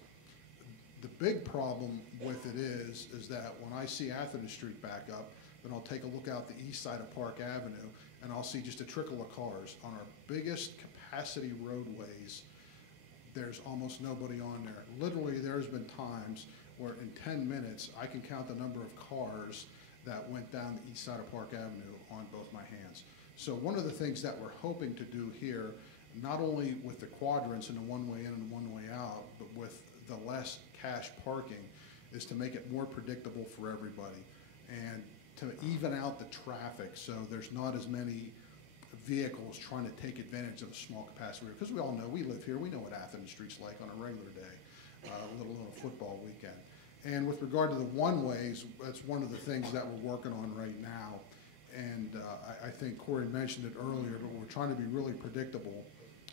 The big problem with it is that when I see Atherton Street back up, then I'll take a look out the east side of Park Avenue and I'll see just a trickle of cars. On our biggest capacity roadways, there's almost nobody on there. Literally, there's been times where in 10 minutes, I can count the number of cars that went down the east side of Park Avenue on both my hands. So one of the things that we're hoping to do here, not only with the quadrants and the one-way in and the one-way out, but with the less cash parking, is to make it more predictable for everybody and to even out the traffic so there's not as many vehicles trying to take advantage of a small capacity. Because we all know, we live here, we know what Atherton Street's like on a regular day, let alone a football weekend. And with regard to the one-ways, that's one of the things that we're working on right now. And I think Corey mentioned it earlier, but we're trying to be really predictable,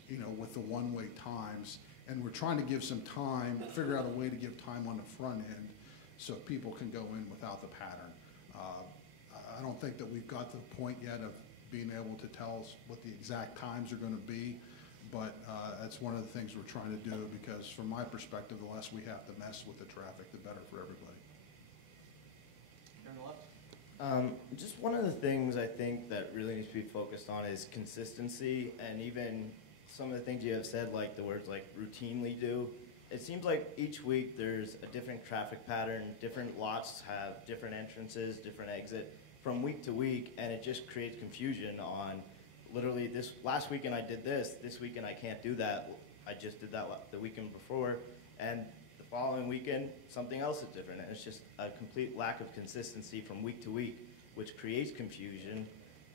you know, with the one-way times. And we're trying to give some time, figure out a way to give time on the front end so people can go in without the pattern. I don't think that we've got to the point yet of being able to tell us what the exact times are going to be, but that's one of the things we're trying to do because from my perspective, the less we have to mess with the traffic, the better for everybody. Just one of the things I think that really needs to be focused on is consistency, and even some of the things you have said, like the words like routinely do. It seems like each week there's a different traffic pattern, different lots have different entrances, different exit from week to week, and it just creates confusion on literally this last weekend I did this weekend I can't do that. I just did that the weekend before, and the following weekend something else is different, and it's just a complete lack of consistency from week to week, which creates confusion.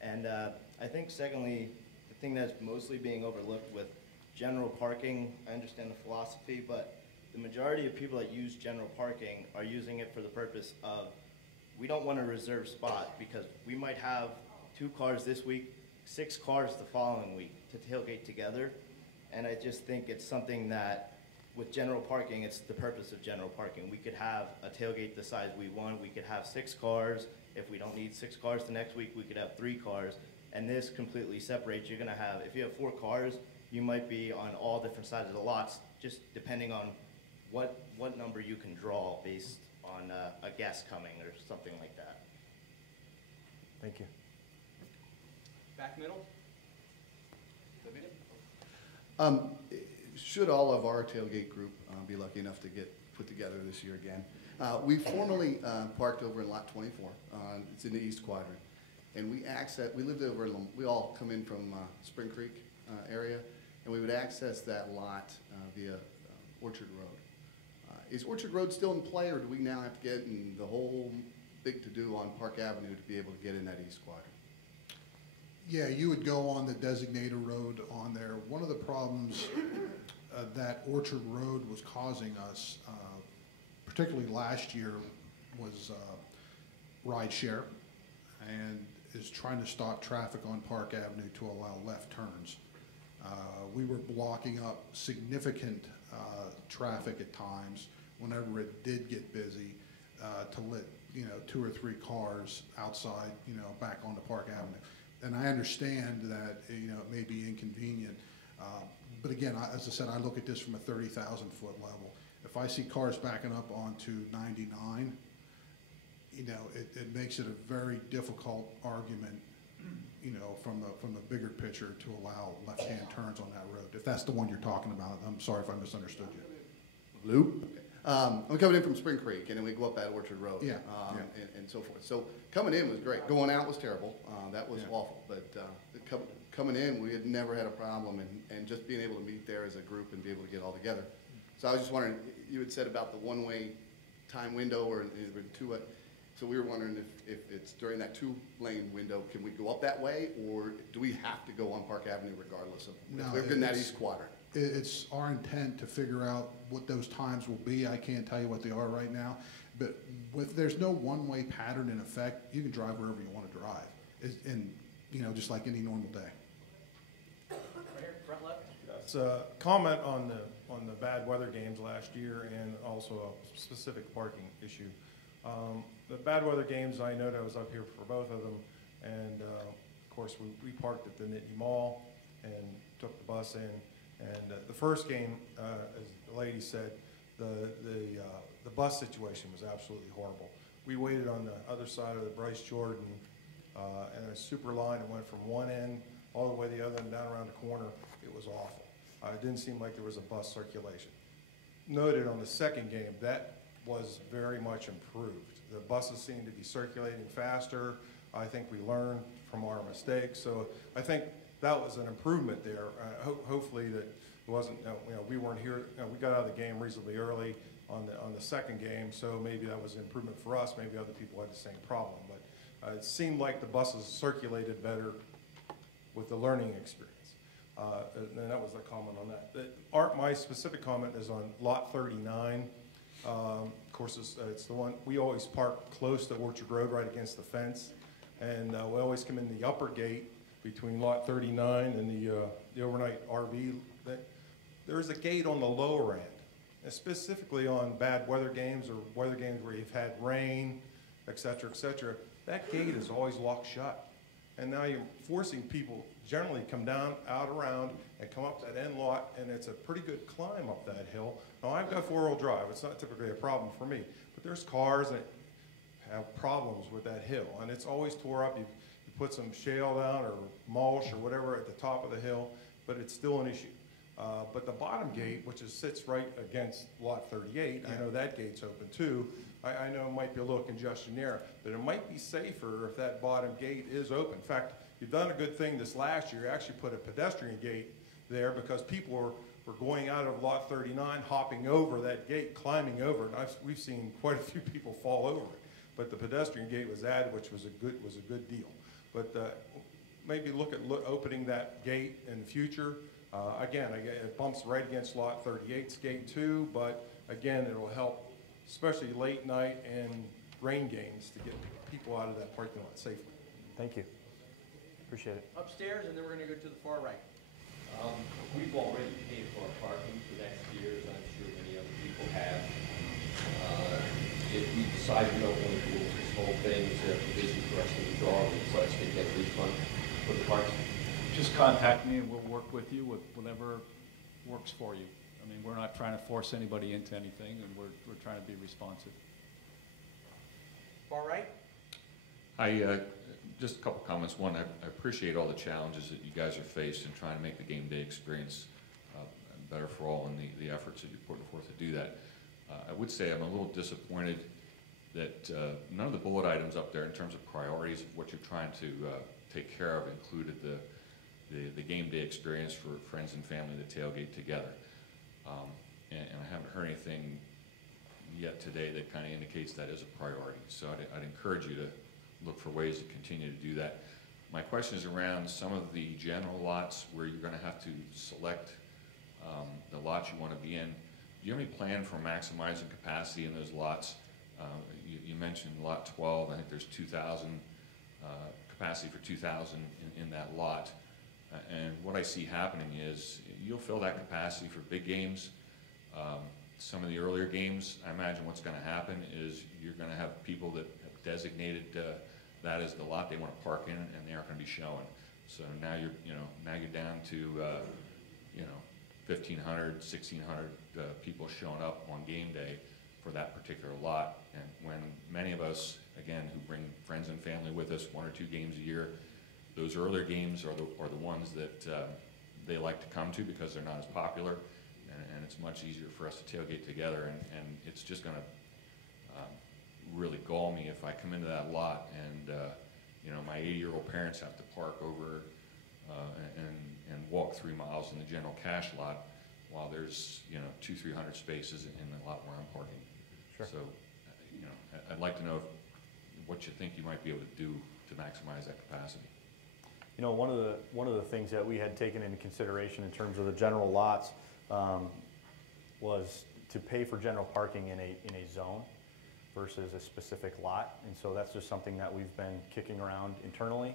And I think secondly, the thing that's mostly being overlooked with general parking, I understand the philosophy, but the majority of people that use general parking are using it for the purpose of, we don't want a reserved spot because we might have 2 cars this week, 6 cars the following week to tailgate together. And I just think it's something that with general parking, it's the purpose of general parking. We could have a tailgate the size we want. We could have 6 cars. If we don't need 6 cars the next week, we could have 3 cars. And this completely separates. You're gonna have, if you have 4 cars, you might be on all different sides of the lots, just depending on what number you can draw based on a guest coming or something like that. Thank you. Back middle. Should all of our tailgate group be lucky enough to get put together this year again, we formerly parked over in lot 24. It's in the east quadrant, and we lived over. We all come in from Spring Creek area, and we would access that lot via Orchard Road. Is Orchard Road still in play, or do we now have to get in the whole big to-do on Park Avenue to be able to get in that east quadrant? Yeah, you would go on the designated road on there. One of the problems that Orchard Road was causing us, particularly last year, was ride share, and is trying to stop traffic on Park Avenue to allow left turns. We were blocking up significant traffic at times whenever it did get busy to let 2 or 3 cars outside, back onto Park Avenue. And I understand that it may be inconvenient, but again, as I said, I look at this from a 30,000 foot level. If I see cars backing up onto 99, it makes it a very difficult argument, from the bigger picture to allow left-hand turns on that road. If that's the one you're talking about, I'm sorry if I misunderstood you. Lou? I'm coming in from Spring Creek, and then we go up that Orchard Road. Yeah, And so forth. So coming in was great. Going out was terrible. That was awful. But coming in, we had never had a problem, and just being able to meet there as a group and be able to get all together. So I was just wondering, you had said about the one-way time window or two-way. So we were wondering if it's during that two-lane window, can we go up that way, or do we have to go on Park Avenue regardless of if we're in that east quadrant? It's our intent to figure out what those times will be. I can't tell you what they are right now, but there's no one-way pattern in effect. You can drive wherever you want to drive, and just like any normal day. Right here, front left. It's a comment on the bad weather games last year and also a specific parking issue. The bad weather games, I know that I was up here for both of them, and of course we parked at the Nittany Mall and took the bus in. And the first game, as the lady said, the bus situation was absolutely horrible. We waited on the other side of the Bryce Jordan, and a super line that went from one end all the way to the other and down around the corner. It was awful. It didn't seem like there was a bus circulation. Noted on the second game, that was very much improved. The buses seemed to be circulating faster. I think we learned from our mistakes. So I think that was an improvement there. Hopefully that it wasn't, we weren't here, we got out of the game reasonably early on the second game, so maybe that was an improvement for us. Maybe other people had the same problem. But it seemed like the buses circulated better with the learning experience. And that was the comment on that. My specific comment is on lot 39. Of course, it's the one, we always park close to Orchard Road right against the fence. And we always come in the upper gate between lot 39 and the overnight RV. There is a gate on the lower end, and specifically on bad weather games or weather games where you've had rain, et cetera, that gate is always locked shut. And now you're forcing people generally come down, out around, and come up that end lot, and it's a pretty good climb up that hill. Now, I've got four-wheel drive. It's not typically a problem for me, but there's cars that have problems with that hill, and it's always tore up. You put some shale down or mulch or whatever at the top of the hill, but it's still an issue. But the bottom gate, which sits right against lot 38, I know that gate's open too. I know it might be a little congestion there, but it might be safer if that bottom gate is open. In fact, you've done a good thing this last year. You actually put a pedestrian gate there because people were going out of lot 39, hopping over that gate, climbing over it. And we've seen quite a few people fall over it. But the pedestrian gate was added, which was a good deal. But maybe look at opening that gate in the future. Again, it bumps right against lot 38's gate too, but again, it'll help, especially late night and rain games, to get people out of that parking lot safely. Thank you. Appreciate it. Upstairs, and then we're going to go to the far right. We've already paid for our parking for next year, as I'm sure many other people have. If we decide we don't want to do this whole thing, is there a provision for us to withdraw and request to get a refund for the parking? Just contact me and we'll work with you with whatever works for you. I mean, we're not trying to force anybody into anything, and we're trying to be responsive. Far right? Just a couple comments. One, I appreciate all the challenges that you guys are faced in trying to make the game day experience better for all, and the efforts that you're putting forth to do that. I would say I'm a little disappointed that none of the bullet items up there in terms of priorities of what you're trying to take care of included the game day experience for friends and family to tailgate together. And I haven't heard anything yet today that kind of indicates that is a priority. So I'd encourage you to look for ways to continue to do that. My question is around some of the general lots where you're going to have to select the lots you want to be in. Do you have any plan for maximizing capacity in those lots? You mentioned lot 12. I think there's 2,000 capacity for 2,000 in that lot. And what I see happening is you'll fill that capacity for big games. Some of the earlier games, I imagine what's going to happen is you're going to have people that have designated that as the lot they want to park in, and they aren't going to be showing. So now you're down to 1,500, 1,600 people showing up on game day for that particular lot. And when many of us, again, who bring friends and family with us 1 or 2 games a year, those earlier games are the ones that they like to come to because they're not as popular, and it's much easier for us to tailgate together, and it's just going to really gall me if I come into that lot and you know, my 80-year-old parents have to park over and walk 3 miles in the general cash lot while there's, you know, 200-300 spaces in the lot where I'm parking. Sure. So, you know, I'd like to know what you think you might be able to do to maximize that capacity. You know, one of the things that we had taken into consideration in terms of the general lots was to pay for general parking in a zone versus a specific lot, and so that's just something that we've been kicking around internally.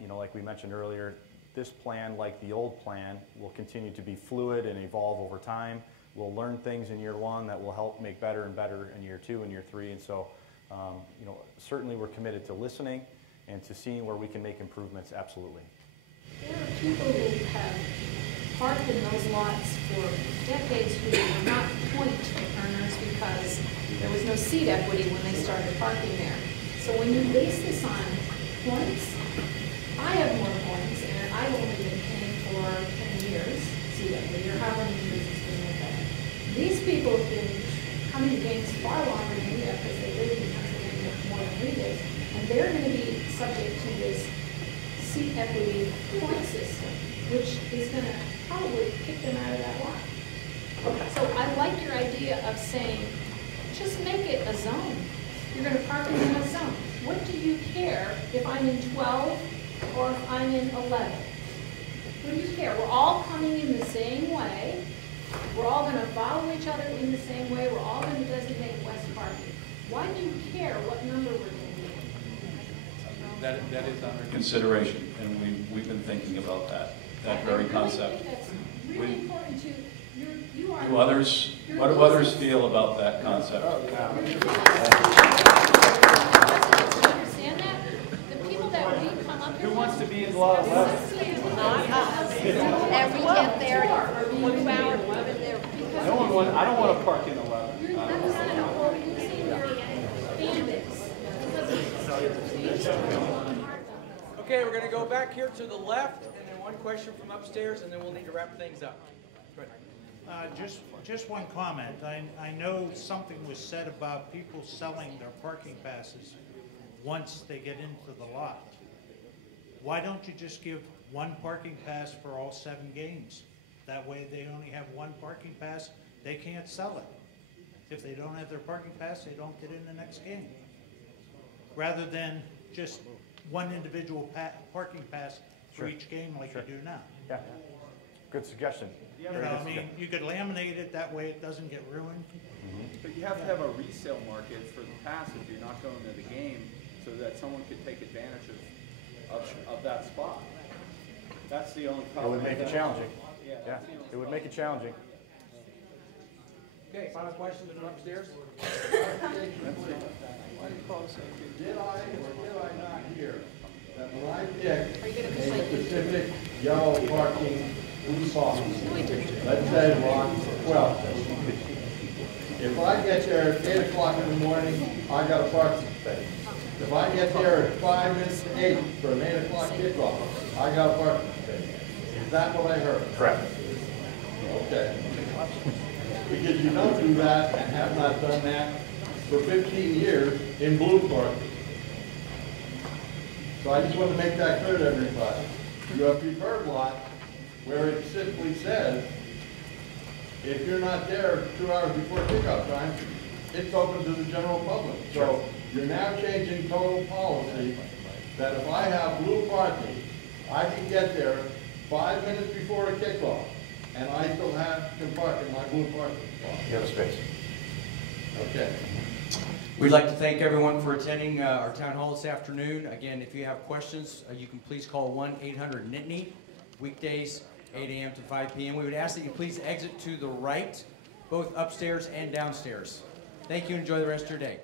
You know, like we mentioned earlier, this plan, like the old plan, will continue to be fluid and evolve over time. We'll learn things in year 1 that will help make better and better in year 2 and year 3, and so you know, certainly we're committed to listening and to seeing where we can make improvements, absolutely. There are people who have parked in those lots for decades who were not point earners because there was no seat equity when they started parking there. So when you base this on points, I have more points, and I've only been paying for 10 years seat equity, or however many years it's been with that. These people have been coming to games far longer than we have because they live in Pennsylvania more than we did, and they're going to be subject to this seat equity point system, which is going to probably kick them out of that lot. So I like your idea of saying, just make it a zone. You're going to park in a zone. What do you care if I'm in 12 or if I'm in 11? What do you care? We're all coming in the same way. We're all going to follow each other in the same way. We're all going to designate west parking. Why do you care what number we're going to be in? That is under consideration, and we've been thinking about that very concept. I really think that's really important to you are. What do others feel about that concept? Understand that? The people that we come up here. Who wants to be in lot 11? And we get there for 1 hour, we've been there. I don't want to park in 11. Okay, we're going to go back here to the left, and then one question from upstairs, and then we'll need to wrap things up. Go ahead. Just one comment. I know something was said about people selling their parking passes once they get into the lot. Why don't you just give one parking pass for all 7 games? That way they only have one parking pass, they can't sell it. If they don't have their parking pass, they don't get in the next game. Rather than just one individual parking pass for each game like you do now. Yeah, good suggestion. You know, I mean, you could laminate it, that way it doesn't get ruined. But you have to have a resale market for the pass if you're not going to the game, so that someone could take advantage of that spot. That's the only It problem. would make it challenging. Yeah, It would make it challenging. Okay, final question from upstairs. Did I or did I not hear that when I pick a specific yellow parking spot, let's say lot 12, if I get there at 8 o'clock in the morning, I got a parking space. If I get there at 5 minutes to 8 for an 8 o'clock kickoff, I got a parking space. Is that what I heard? Correct. Okay. Because you don't do that and have not done that for 15 years in blue parking. So I just want to make that clear to everybody. You have preferred lot where it simply says, if you're not there 2 hours before kickoff time, it's open to the general public. So you're now changing total policy that if I have blue parking, I can get there 5 minutes before the kickoff, and I still can park in my blue parking spot. You have a space. Okay. We'd like to thank everyone for attending our town hall this afternoon. Again, if you have questions, you can please call 1-800-NITNY, weekdays 8 a.m. to 5 p.m. We would ask that you please exit to the right, both upstairs and downstairs. Thank you and enjoy the rest of your day.